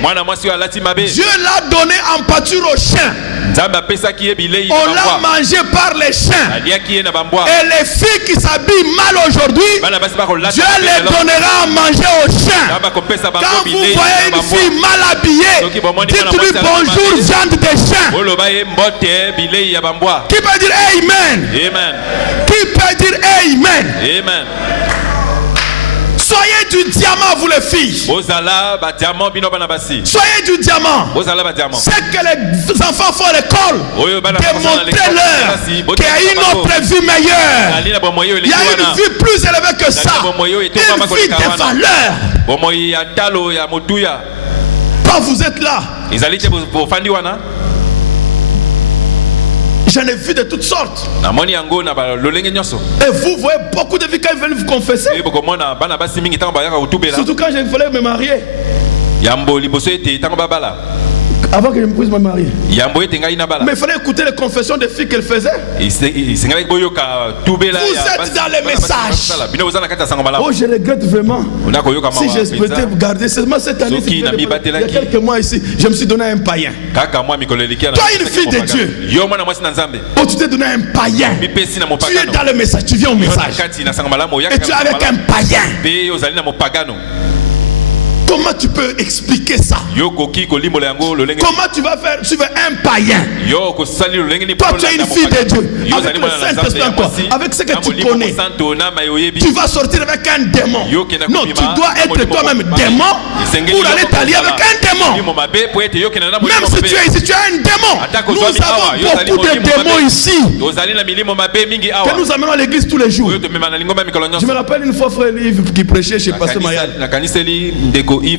Dieu l'a donné en pâture aux chiens. On l'a mangé par les chiens. Et les filles qui s'habillent mal aujourd'hui, Dieu les donnera à manger aux chiens. Quand vous voyez une fille mal habillée, dites-lui bonjour, viande des chiens. Qui peut dire Amen? Qui peut dire Amen? Soyez du diamant, vous les filles. Soyez du diamant. C'est que les enfants font l'école. Démontrez-leur qu'il y a une autre vie meilleure. Il y a une vie plus élevée que ça. Une vie de valeur. Quand vous êtes là, j'en ai vu de toutes sortes. Et vous voyez beaucoup de filles quand ils veulent vous confesser. Surtout quand je voulais me marier. Avant que je me puisse me marier. Mais il fallait écouter les confessions des filles qu'elle faisait. Vous êtes dans les messages. Oh, je regrette vraiment. Si je souhaitais garder seulement cette année, il y a quelques mois ici, je me suis donné à un païen. Toi, une fille de Dieu. Oh, tu t'es donné à un païen. Tu es dans le message, tu viens au message. Et tu es avec un païen. Comment tu peux expliquer ça? Comment tu vas faire suivre un païen? Toi, tu es une fille de Dieu. Avec le Saint-Esprit en toi, avec ce que tu connais, tu vas sortir avec un démon. Non, tu dois être toi-même démon pour aller t'allier avec un démon. Même si tu es ici, tu as un démon. Nous avons beaucoup de démons ici que nous amenons à l'église tous les jours. Je me rappelle une fois, frère Yves qui prêchait chez Pasteur Mayal. Il y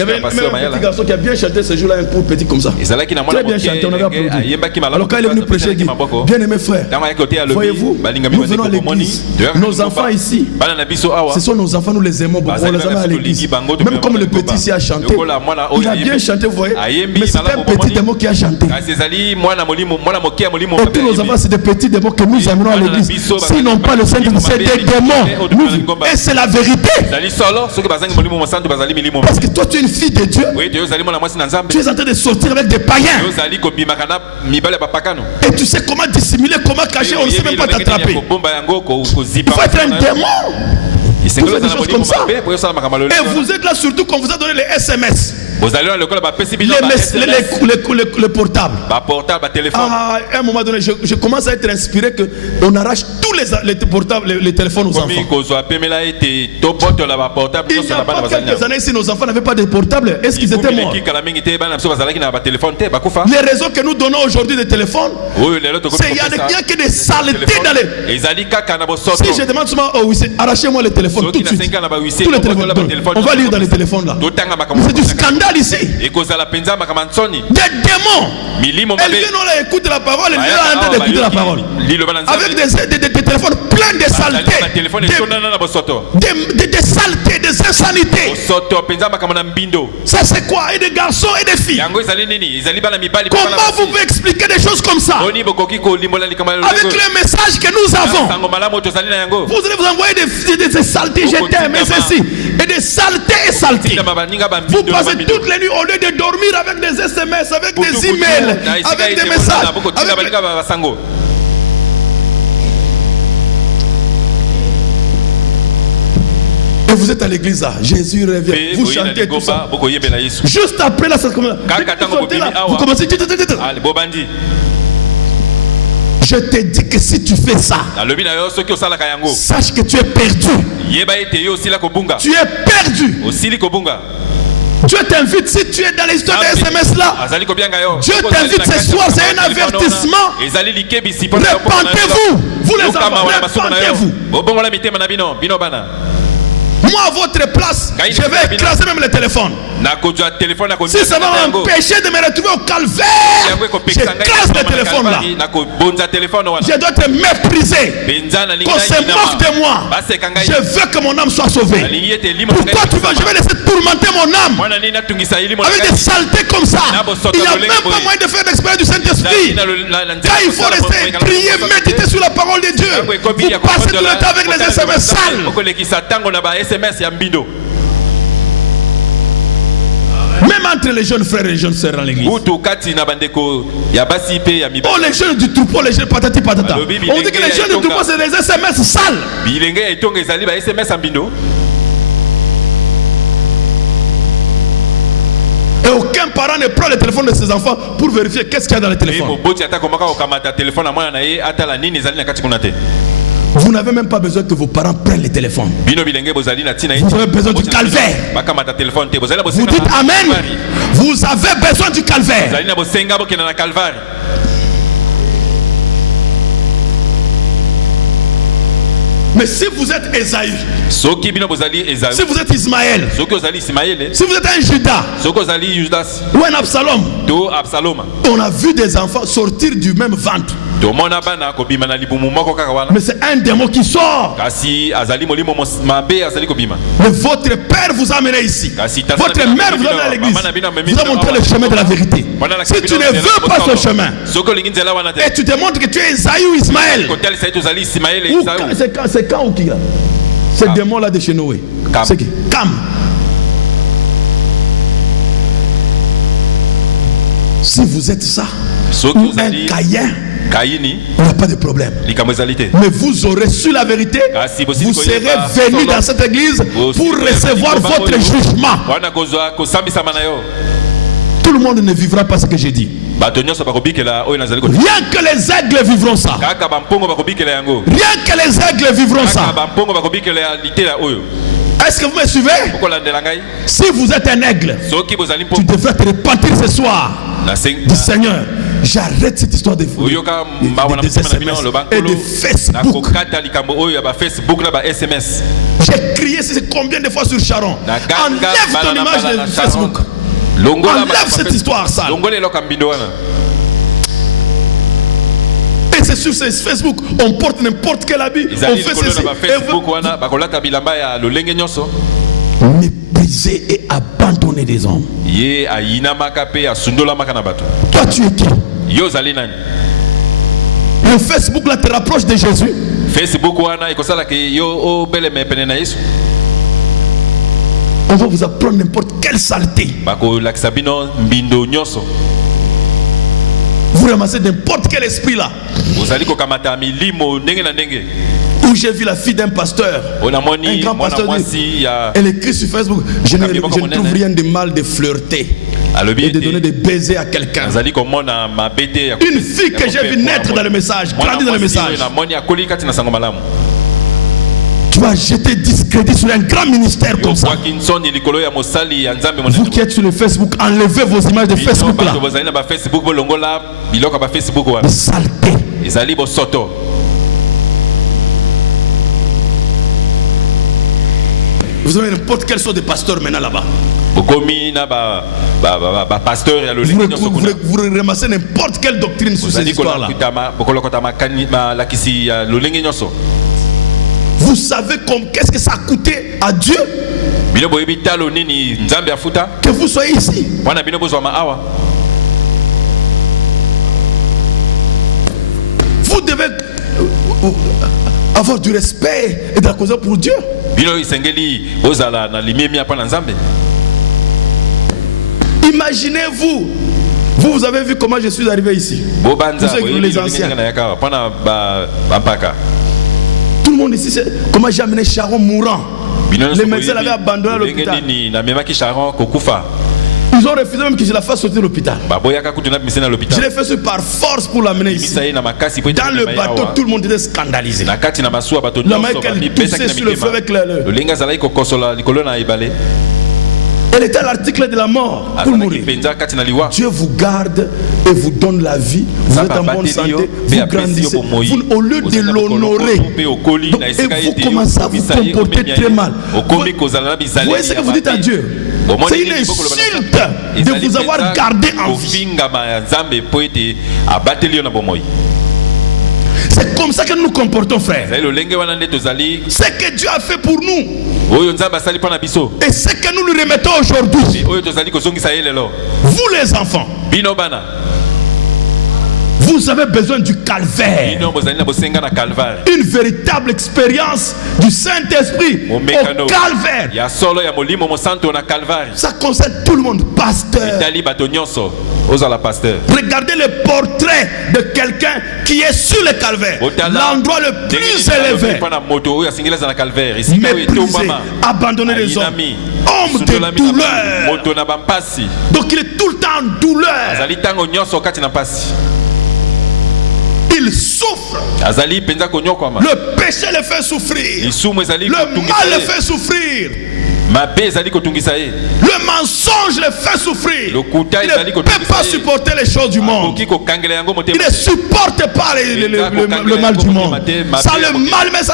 avait un petit garçon qui a bien chanté ce jour-là, un court petit comme ça. Très bien chanté, on avait applaudi. Alors quand il est venu prêcher, il dit, bien aimé frère, voyez-vous, nous venons à l'église. Nos enfants ici, ce sont nos enfants, nous les aimons beaucoup, on les amène à l'église. Même comme le petit ici a chanté, il a bien chanté, vous voyez, mais c'est un petit démon qui a chanté. Et tous nos enfants, c'est des petits démons que nous amenons à l'église. S'ils n'ont pas le Saint-Esprit, c'est des démons. Et c'est la vérité. Parce que toi tu es une fille de Dieu. Tu es en train de sortir avec des païens. Et tu sais comment dissimuler, comment cacher, on ne sait même pas t'attraper. Il faut être un démon. Vous faites des choses comme ça. Et vous êtes là surtout quand vous a donné les SMS. Les portables. À un moment donné, je commence à être inspiré qu'on arrache tous les portables, les téléphones aux enfants. Il n'y a pas quelques années, si nos enfants n'avaient pas de portables, est-ce qu'ils étaient morts? Les raisons que nous donnons aujourd'hui des téléphones, c'est qu'il n'y a que des saletés dans les... Si je demande souvent, oh oui, arrachez-moi les téléphones tout de suite. Tous les téléphones, on va lire dans les téléphones là. C'est du scandale ici. Des démons. Elles viennent, on écoute la parole, elles viennent en train d'écouter la parole. Avec des téléphones pleins de saletés. Des saletés, des insanités. Ça c'est quoi? Et des garçons et des filles. Comment vous pouvez expliquer des choses comme ça? Avec le message que nous avons, vous allez vous envoyer des saletés, je t'aime, et ceci. Et des saletés et saletés. Vous passez toutes les nuits au lieu de dormir avec des SMS, avec des emails, avec des messages. Et vous êtes à l'église là, Jésus revient, vous chantez tout ça. Juste après là, ça commence. Vous commencez. Je te dis que si tu fais ça, sache que tu es perdu. Tu es perdu. Dieu t'invite, si tu es dans l'histoire des SMS là, Dieu t'invite ce soir, c'est un avertissement. Répentez-vous, vous les enfants, répentez-vous. Moi, à votre place, je vais écraser même le téléphone. Si ça va m'empêcher de me retrouver au calvaire, j'écrase le téléphone là. Je dois être méprisé. Qu'on se moque de moi. Je veux que mon âme soit sauvée. Pourquoi je vais laisser tourmenter mon âme avec des saletés comme ça? Il n'y a même pas moyen de faire l'expérience du Saint-Esprit. Quand il faut rester, prier, méditer sur la parole de Dieu, vous passez tout le temps avec les SMS sales. Même entre les jeunes frères et les jeunes sœurs dans l'église. Oh, les jeunes du troupeau, les jeunes patati patata. On dit que les jeunes du troupeau, c'est des SMS sales. Et aucun parent ne prend le téléphone de ses enfants pour vérifier qu'est-ce qu'il y a dans le téléphone. Vous n'avez même pas besoin que vos parents prennent le téléphone. Vous avez besoin du calvaire. Vous dites Amen. Vous avez besoin du calvaire. Mais si vous êtes Esaü, si vous êtes Ismaël, si vous êtes un Judas ou un Absalom, on a vu des enfants sortir du même ventre. Mais c'est un démon qui sort. Mais votre père vous a amené ici. Votre mère vous a amené à l'église. Vous a montré le chemin de la vérité. Si tu ne veux pas ce chemin et tu te montres que tu es Esaü ou Ismaël, c'est quand ou qui là? Ce démon là de chez Noé. C'est qui? Cam. Si vous êtes ça, ou un Caïn, il n'y a pas de problème. Mais vous aurez su la vérité. Vous serez venus dans cette église pour recevoir votre jugement. Tout le monde ne vivra pas ce que j'ai dit. Rien que les aigles vivront ça. Rien que les aigles vivront ça. Est-ce que vous me suivez? Si vous êtes un aigle, tu devrais te repentir ce soir. Du Seigneur, j'arrête cette histoire de SMS et de Facebook. J'ai crié combien de fois sur Sharon. Enlève ton image de Facebook. Enlève cette histoire sale. Et c'est sur Facebook, on porte n'importe quel habit. On fait ceci. Mépriser et abandonner des hommes. Toi tu es qui? Le Facebook là te rapproche de Jésus. On va vous apprendre n'importe quelle saleté. Vous ramassez n'importe quel esprit là. Où j'ai vu la fille d'un pasteur, un grand pasteur, elle écrit sur Facebook, je ne trouve rien de mal de flirter et de donner des baisers à quelqu'un. Une fille que j'ai vu naître dans le message, grandir dans le message. Tu vas jeter discrédit sur un grand ministère comme ça. Vous qui êtes sur le Facebook, enlevez vos images de Facebook là. De saleté. Vous avez n'importe quelle sorte de pasteur maintenant là-bas. Vous ramassez n'importe quelle doctrine sur ces histoires-là. Vous savez qu'est-ce que ça a coûté à Dieu que vous soyez ici. Vous devez avoir du respect et de la cause pour Dieu. Imaginez-vous, vous avez vu comment je suis arrivé ici. Vous les anciens. Tout le monde ici, comment j'ai amené Sharon mourant. Les médecins l'avaient abandonné à l'hôpital. Ils ont refusé même que je la fasse sortir de l'hôpital. Je l'ai fait par force pour l'amener ici. Dans le bateau, tout le monde était scandalisé. La main qu'elle poussait sur le feu avec le... Elle était à l'article de la mort pour mourir. Dieu vous garde et vous donne la vie. Vous êtes en bonne santé, vous grandissez. Au lieu de l'honorer, et vous commencez à vous comporter très mal. Vous voyez ce que vous dites à Dieu? C'est une insulte de vous avoir gardé en vie. C'est comme ça que nous nous comportons, frère. Ce que Dieu a fait pour nous et ce que nous lui remettons aujourd'hui. Vous les enfants, vous avez besoin du calvaire. Une véritable expérience du Saint-Esprit au calvaire. Ça concerne tout le monde. Pasteur. Regardez le portrait de quelqu'un qui est sur le calvaire. L'endroit le plus élevé. Méprisé, abandonné des hommes. Homme de douleur. Donc il est tout le temps en douleur. Il souffre. Le péché le fait souffrir. Le mal le fait souffrir. Le mensonge le fait souffrir. Il ne peut pas supporter les choses du monde. Il ne supporte pas le mal du monde. Ça le malmène,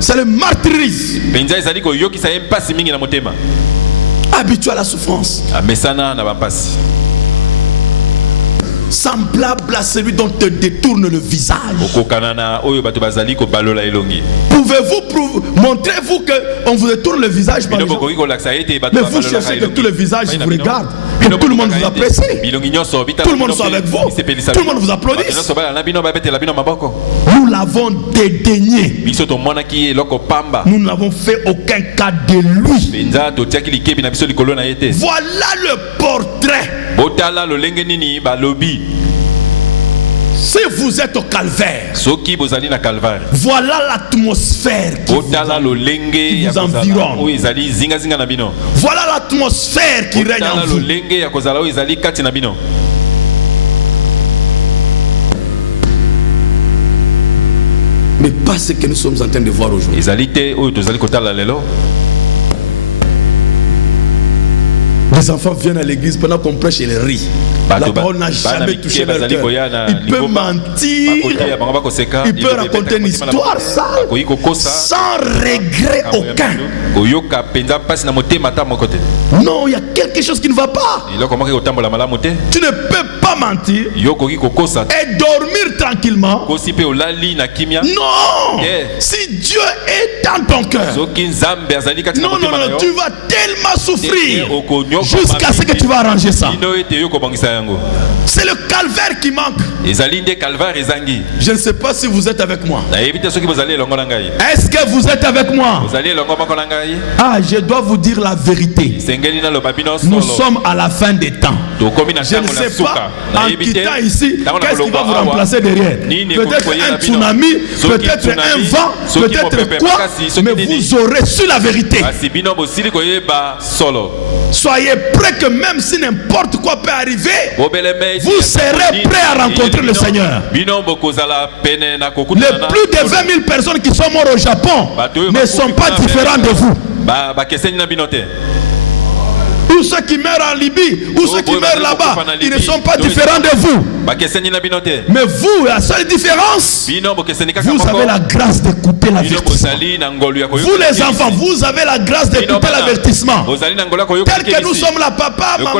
ça le martyrise. Habitué à la souffrance. Semblable à celui dont te détourne le visage. Pouvez-vous montrez-vous qu'on vous détourne le visage par les gens? Mais vous cherchez que tout le visage vous regarde, que tout le monde vous apprécie, tout le monde soit avec vous, tout le monde vous applaudisse. Nous l'avons dédaigné. Nous n'avons fait aucun cas de lui. Voilà le portrait. Si vous êtes au calvaire, voilà l'atmosphère qui vous environne. Voilà l'atmosphère qui règne en vous. Mais pas ce que nous sommes en train de voir aujourd'hui. Les enfants viennent à l'église pendant qu'on prêche et les rient. La parole n'a jamais touché leur cœur. Il peut mentir, il peut raconter une histoire sale sans regret aucun. Non, il y a quelque chose qui ne va pas. Tu ne peux pas mentir et dormir tranquillement. Non, si Dieu est dans ton cœur, non, tu vas tellement souffrir jusqu'à ce que tu vas arranger ça. C'est le calvaire qui manque. Je ne sais pas si vous êtes avec moi. Est-ce que vous êtes avec moi? Ah, je dois vous dire la vérité. Nous sommes à la fin des temps. Je ne sais pas, en quittant ici, qu'est-ce qui va vous remplacer derrière? Peut-être un tsunami, peut-être un vent, peut-être quoi, mais vous aurez su la vérité. Soyez prêts que même si n'importe quoi peut arriver, vous serez prêts à rencontrer le Seigneur. Les plus de 20 000 personnes qui sont mortes au Japon ne sont pas différents de vous. Ou ceux qui meurent en Libye, ou ceux qui meurent là-bas, ils ne sont pas différents de vous. Mais vous, la seule différence, vous avez la grâce d'écouter l'avertissement. Vous les enfants, vous avez la grâce d'écouter l'avertissement. Tel que nous sommes là, papa, maman,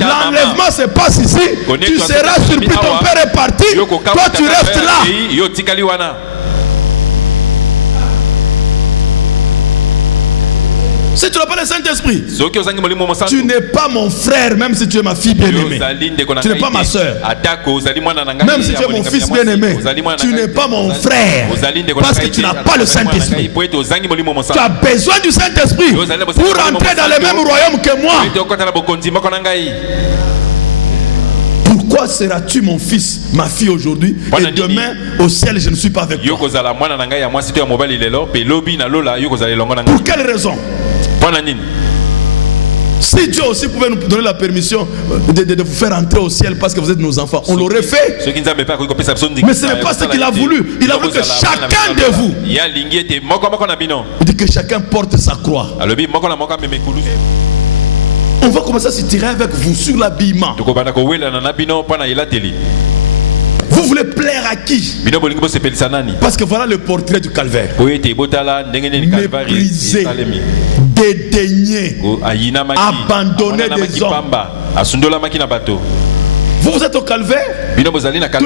l'enlèvement se passe ici. Tu seras surpris, ton père est parti, toi tu restes là. Si tu n'as pas le Saint-Esprit, tu n'es pas mon frère, même si tu es ma fille bien-aimée. Tu n'es pas ma soeur. Même si tu es mon fils bien-aimé, tu n'es pas mon frère. Parce que tu n'as pas le Saint-Esprit. Tu as besoin du Saint-Esprit pour rentrer dans le même royaume que moi. Pourquoi seras-tu mon fils, ma fille aujourd'hui, et demain au ciel je ne suis pas avec toi? Pour quelle raison? Si Dieu aussi pouvait nous donner la permission de vous faire entrer au ciel parce que vous êtes nos enfants, on l'aurait fait. Mais ce n'est pas ce qu'il a voulu. Il a voulu que chacun de vous, il dit que chacun porte sa croix. On va commencer à se tirer avec vous sur l'habillement. Vous voulez plaire à qui? Parce que voilà le portrait du calvaire. Méprisé, dédaigné, abandonné des hommes. Vous êtes au calvaire? Tout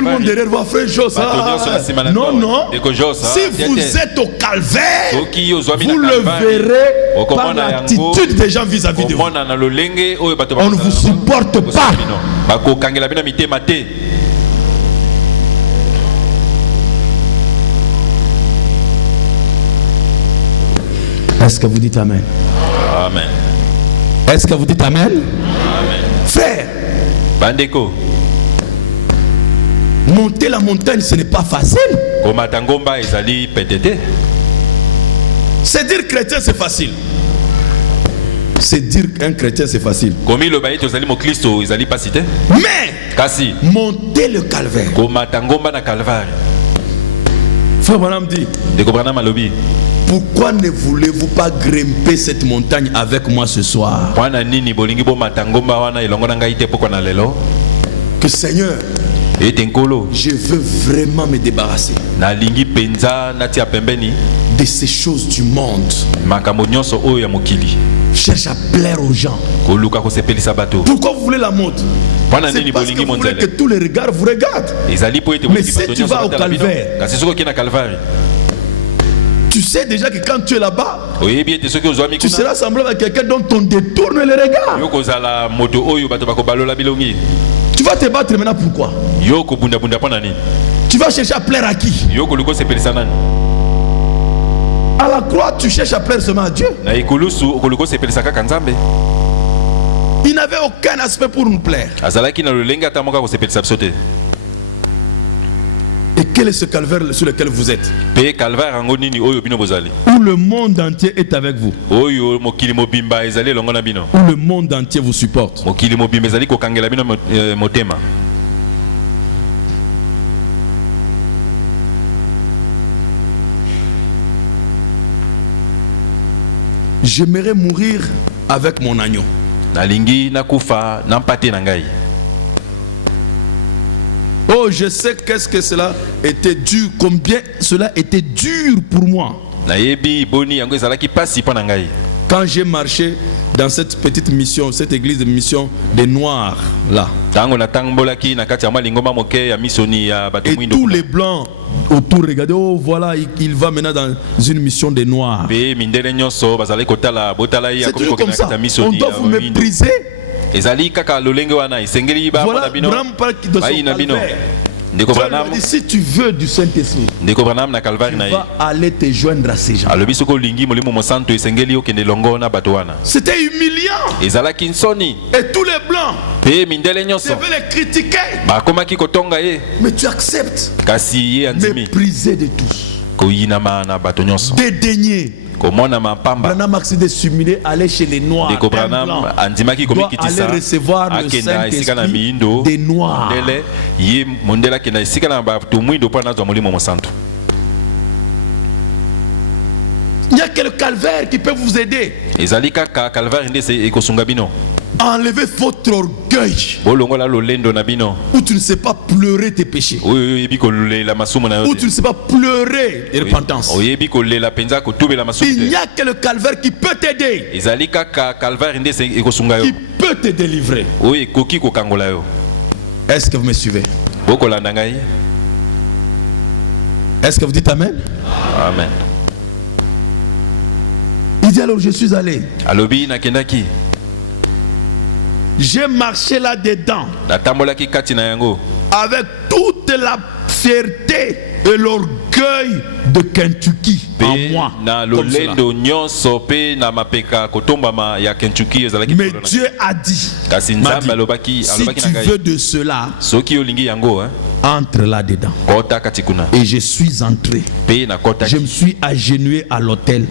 le monde derrière vous a fait chose. Non, non. Si vous êtes au calvaire, vous le verrez par l'attitude des gens vis-à-vis de vous. On ne vous supporte pas. Est-ce que vous dites Amen? Amen. Est-ce que vous dites Amen? Amen. Frère, Bandeko, monter la montagne, ce n'est pas facile. C'est dire chrétien, c'est facile. C'est dire un chrétien, c'est facile. Mais monter le calvaire. Frère Branham dit, pourquoi ne voulez-vous pas grimper cette montagne avec moi ce soir? Que Seigneur, je veux vraiment me débarrasser de ces choses du monde. Cherche à plaire aux gens. Pourquoi vous voulez la montre? C'est parce que vous voulez que tous les regards vous regardent. Mais si tu vas au calvaire, tu sais déjà que quand tu es là-bas, tu seras semblable à quelqu'un dont on détourne les regards. Tu vas te battre maintenant pourquoi? Tu vas chercher à plaire à qui? À la croix, tu cherches à plaire seulement à Dieu. Il n'avait aucun aspect pour nous plaire. Et quel est ce calvaire sur lequel vous êtes? Où le monde entier est avec vous. Où le monde entier vous supporte. J'aimerais mourir avec mon agneau. Oh, je sais qu'est-ce que cela était dur, combien cela était dur pour moi. Quand j'ai marché dans cette petite mission, cette église de mission des Noirs là, et tous les blancs autour, regardez, oh voilà, il va maintenant dans une mission des Noirs. C'est toujours comme ça, on doit vous mépriser. Voilà, Branham parle de son calvaire. Si tu veux du Saint-Esprit, tu vas aller te joindre à ces gens. C'était humiliant. Et tous les blancs devaient les critiquer. Mais tu acceptes. Méprisé de tous. Dédaigné. Branham a de s'humilier, aller chez les Noirs. Doit aller recevoir le Saint-Esprit des Noirs. Il n'y a que le calvaire qui peut vous aider. Enlevez votre orgueil. Où tu ne sais pas pleurer tes péchés. Où tu ne sais pas pleurer les repentances. Il n'y a que le calvaire qui peut t'aider. Qui peut te délivrer. Est-ce que vous me suivez? Est-ce que vous dites Amen? Amen. Il dit alors je suis allé. J'ai marché là-dedans avec toute la fierté et l'orgueil l'orgueil de Kentucky en moi. Mais Dieu a dit, si tu veux de cela, entre là-dedans. Et je suis entré. Je me suis agenouillé à l'autel.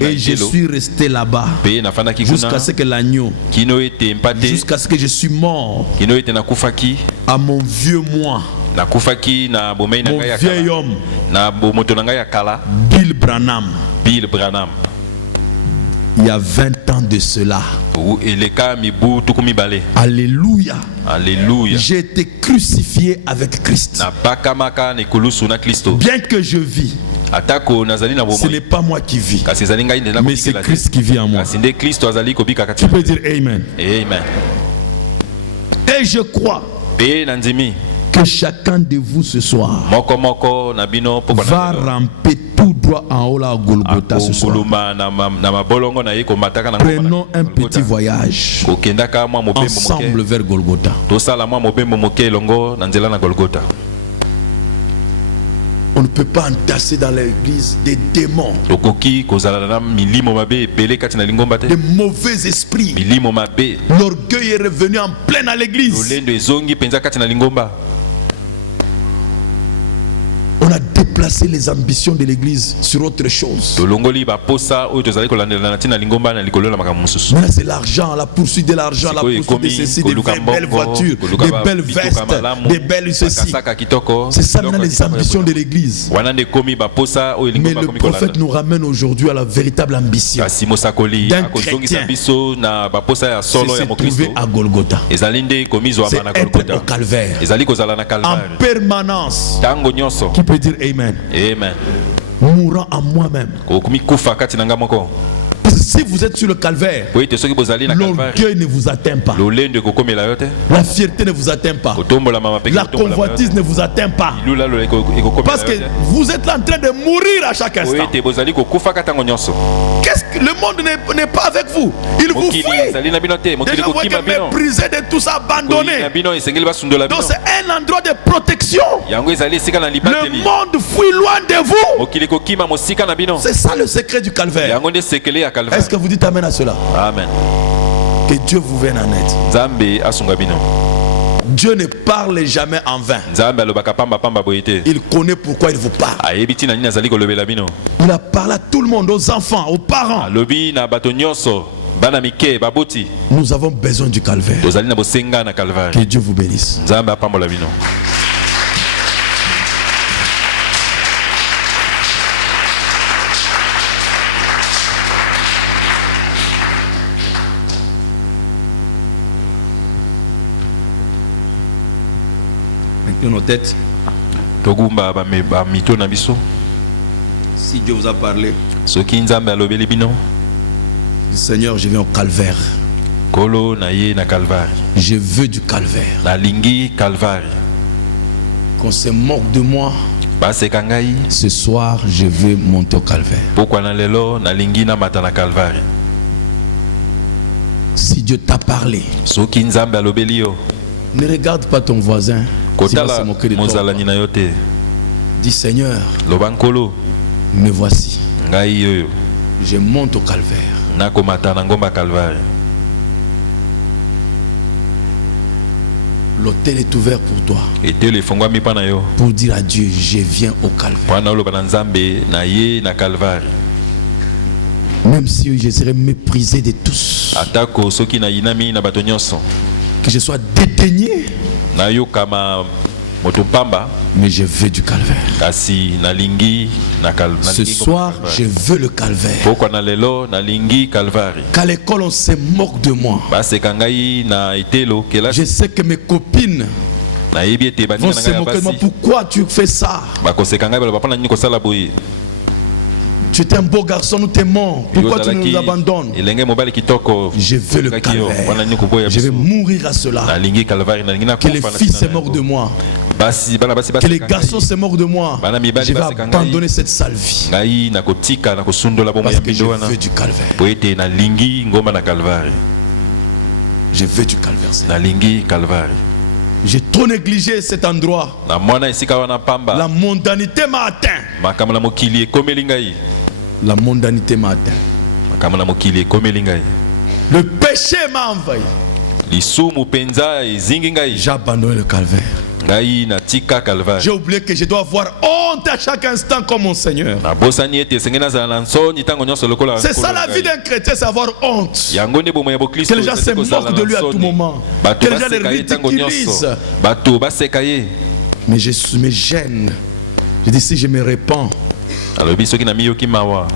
Et je suis resté là-bas jusqu'à ce que l'agneau, jusqu'à ce que je suis mort à mon vieux moi, mon vieil homme, Bill Branham. Il y a 20 ans de cela. Alléluia. Alléluia. J'ai été crucifié avec Christ. Bien que je vis, ce n'est pas moi qui vis, mais c'est Christ qui vit en moi. Tu peux dire Amen. Amen. Et je crois que chacun de vous ce soir va ramper tout droit en haut là à Golgotha ce soir. Prenons un petit voyage ensemble vers Golgotha. On ne peut pas entasser dans l'église des démons, des mauvais esprits. L'orgueil est revenu en plein à l'église. On a déplacé les ambitions de l'église sur autre chose. Maintenant c'est l'argent, la poursuite de l'argent, la poursuite de ceci, des belles voitures, des belles vestes, des belles ceci. C'est ça maintenant les ambitions de l'église. Mais le prophète nous ramène aujourd'hui à la véritable ambition d'un chrétien. C'est se trouver à Golgotha. C'est être au calvaire en permanence. Qui peut dire Amen. Amen. Mourant à moi-même. Si vous êtes sur le calvaire, l'orgueil ne vous atteint pas. La fierté ne vous atteint pas. La convoitise ne vous atteint pas. Parce que vous êtes là en train de mourir à chaque instant. Qu'est-ce que le monde n'est pas avec vous? Il vous fuit. Déjà vous êtes méprisé de tout ça, abandonné. Donc c'est un endroit de protection. Le monde fuit loin de vous. C'est ça le secret du calvaire. Est-ce que vous dites Amen à cela? Amen. Que Dieu vous vienne en aide. Dieu ne parle jamais en vain. Il connaît pourquoi il vous parle. Il a parlé à tout le monde, aux enfants, aux parents. Nous avons besoin du calvaire. Que Dieu vous bénisse. Nos têtes. Si Dieu vous a parlé, Seigneur, je viens au calvaire. Je veux du calvaire. Qu'on se moque de moi. Ce soir, je veux monter au calvaire. Si Dieu t'a parlé, ne regarde pas ton voisin. Dis Seigneur, me voici. Je monte au calvaire. L'autel est ouvert pour toi. Pour dire à Dieu, je viens au calvaire. Même si je serais méprisé de tous, que je sois dédaigné, mais je veux du calvaire. Ce soir, je veux le calvaire. Qu'à l'école, on se moque de moi. Je sais que mes copines vont se moquer de moi. Pourquoi tu fais ça? Tu es un beau garçon, nous t'aimons. Pourquoi tu nous abandonnes? Je veux le calvaire. Je vais mourir à cela. Que les fils se moquent de moi. Que les garçons se moquent de moi. Je vais abandonner cette sale vie. Parce que je veux du calvaire. Je veux du calvaire. J'ai trop négligé cet endroit. La mondanité m'a atteint. La mondanité m'a atteint. Le péché m'a envahi. J'ai abandonné le calvaire. J'ai oublié que je dois avoir honte à chaque instant comme mon Seigneur. C'est ça la vie d'un chrétien, c'est avoir honte. Que les gens se moquent de lui à tout moment. Que les gens le ridiculisent. Mais je me gêne. Je dis si je me répands,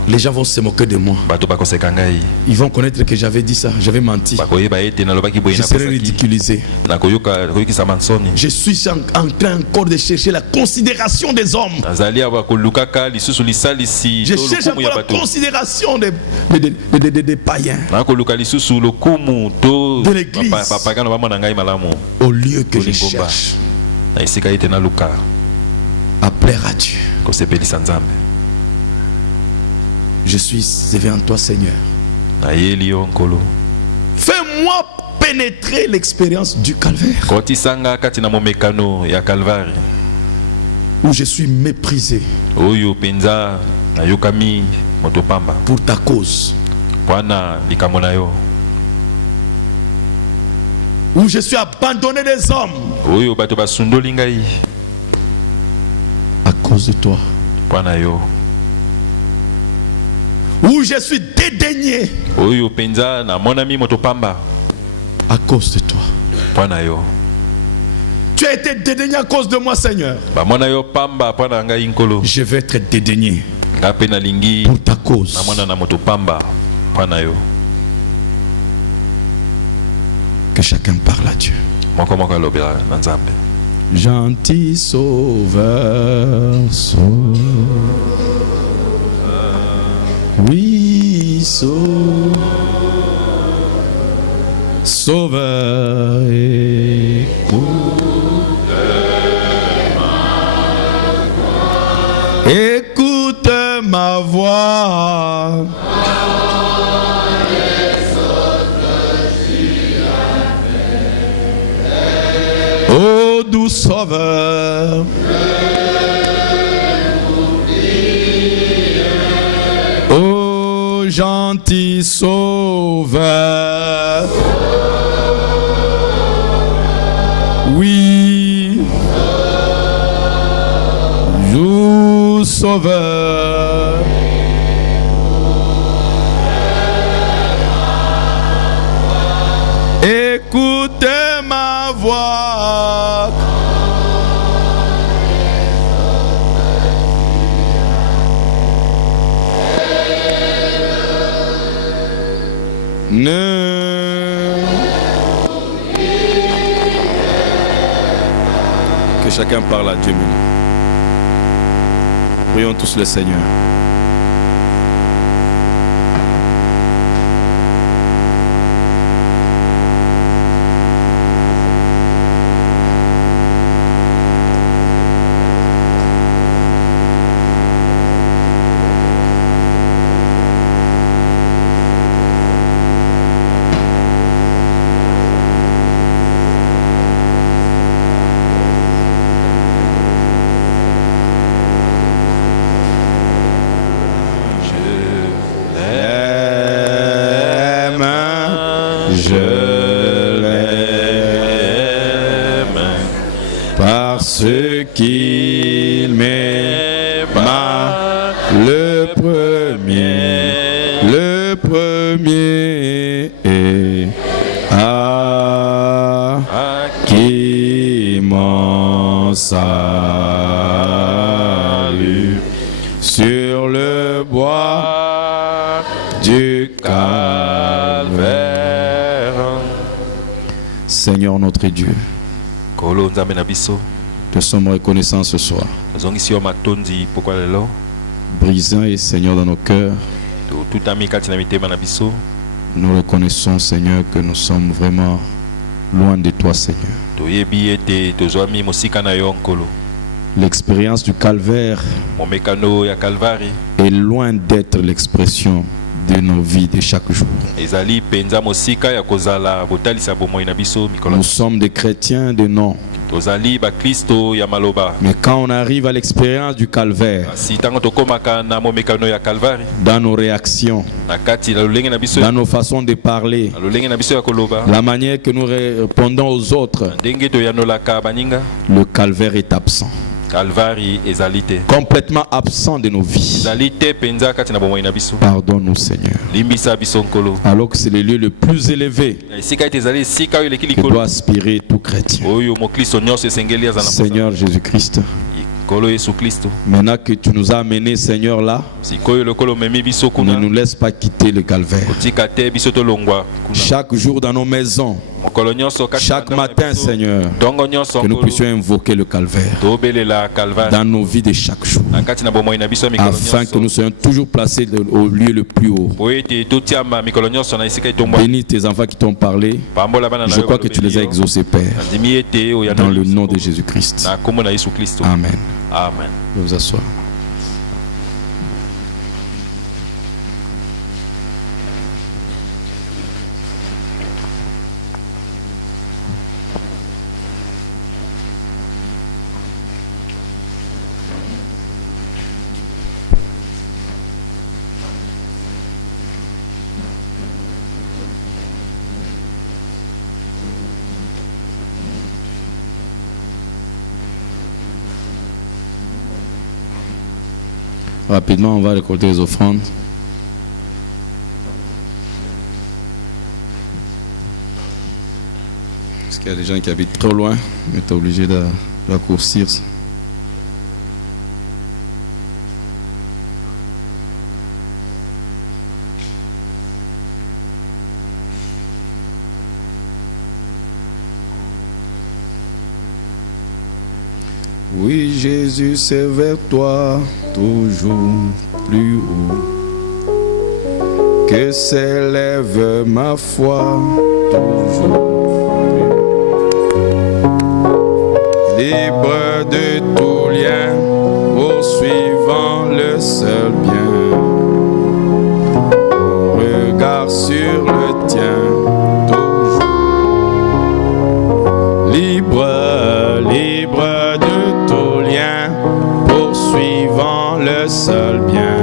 les gens vont se moquer de moi. Ils vont connaître que j'avais dit ça, j'avais menti. Je serai ridiculisé. Je suis en train encore de chercher la considération des hommes. Je cherche encore la considération des païens, de l'église, au lieu que je cherche à plaire à Dieu. Je suis devant toi, Seigneur. Fais-moi pénétrer l'expérience du calvaire, où je suis méprisé pour ta cause, où je suis abandonné des hommes à cause de toi, où je suis dédaigné à cause de toi. Tu as été dédaigné à cause de moi, Seigneur. Je vais être dédaigné pour ta cause. Que chacun parle à Dieu. Gentil sauveur, oui, sauveur, écoute ma voix. Ô doux sauveur, ô gentil sauveur, oui, doux sauveur, écoutez ma voix. Que chacun parle à Dieu maintenant. Prions tous le Seigneur. Qu'il m'aima le premier à qui mon salut sur le bois du calvaire. Seigneur notre Dieu, te sommes reconnaissants ce soir. Brisant et Seigneur dans nos cœurs, nous reconnaissons Seigneur que nous sommes vraiment loin de toi Seigneur. L'expérience du calvaire est loin d'être l'expression de nos vies de chaque jour. Nous sommes des chrétiens de nom. Mais quand on arrive à l'expérience du calvaire, dans nos réactions, dans nos façons de parler, la manière que nous répondons aux autres, le calvaire est absent. Complètement absent de nos vies. Pardonne-nous, Seigneur. Alors que c'est le lieu le plus élevé que doit aspirer tout chrétien. Seigneur Jésus-Christ, maintenant que tu nous as amenés, Seigneur, là, ne nous laisse pas quitter le calvaire. Chaque jour dans nos maisons, chaque matin, Seigneur, que nous puissions invoquer le calvaire dans nos vies de chaque jour, afin que nous soyons toujours placés au lieu le plus haut. Bénis tes enfants qui t'ont parlé. Je crois que tu les as exaucés, Père, dans le nom de Jésus-Christ. Amen. Amen. Vous asseoir. Rapidement, on va récolter les offrandes. Parce qu'il y a des gens qui habitent trop loin, mais tu es obligé de raccourcir. Oui, Jésus, c'est vers toi, toujours plus haut, que s'élève ma foi, toujours plus haut. Libre de tout lien, poursuivant le seul bien, regard sur le tien, toujours libre de tout lien, poursuivant le seul bien,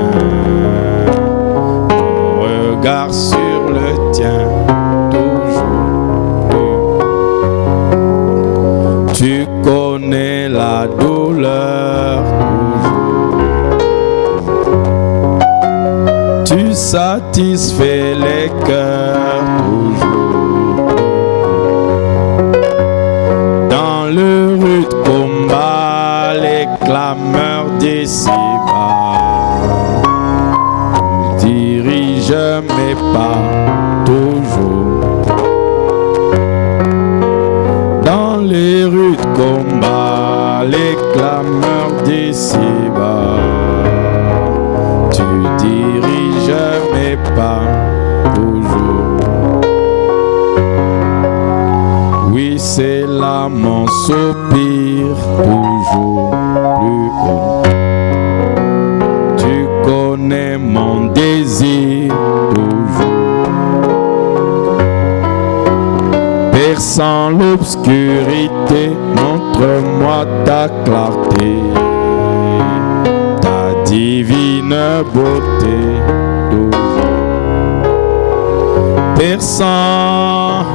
mon regard sur le tien, toujours. Tu connais la douleur, toujours. Tu satisfais les cœurs, toujours. Dans le rude combat, les clameurs d'ici-bas, tu diriges mes pas, toujours. Dans les rudes combats, les clameurs d'ici-bas, tu diriges mes pas, toujours. Oui, c'est là mon soupir, toujours plus haut. Tu connais mon désir, toujours. Perçant l'obscurité, montre-moi ta clarté, ta divine beauté, toujours. Perçant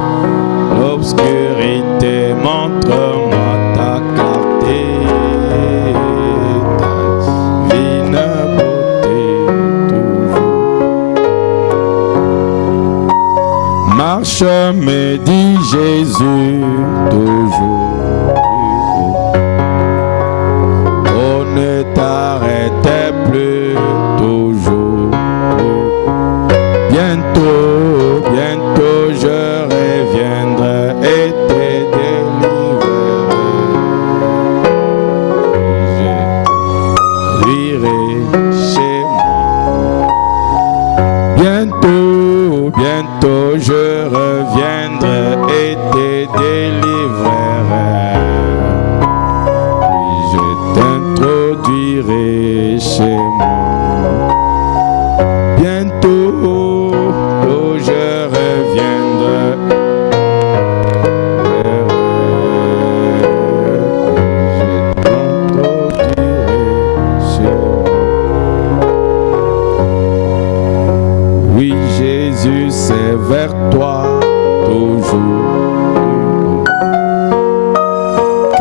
l'obscurité, montre-moi ta clarté, ta divine beauté, toujours. Marche, me dit Jésus, toujours plus haut. Oh, ne t'arrêtez plus, toujours plus haut. Bientôt, bientôt je reviendrai et t'aiderai.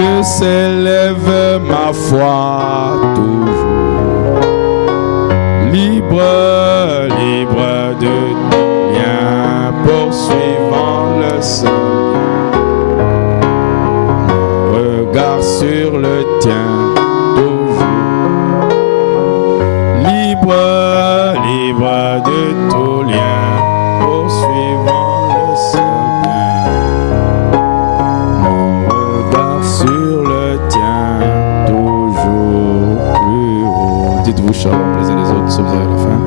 que s'élève ma foi toujours. Libre, libre de lien, poursuivant le seul lien. Regard sur le tien, toujours. Libre, libre de tout lien, poursuivant le seul lien. Mon regard sur le tien, toujours plus haut. Dites-vous shalom les uns les autres, sommes à la fin.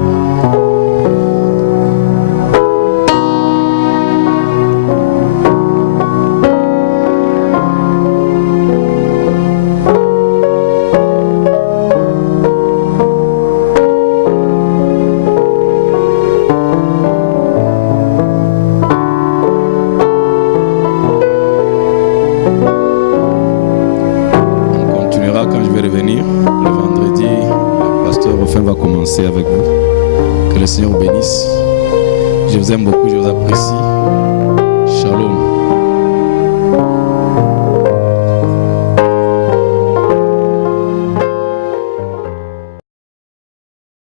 Avec vous. Que le Seigneur vous bénisse. Je vous aime beaucoup, je vous apprécie.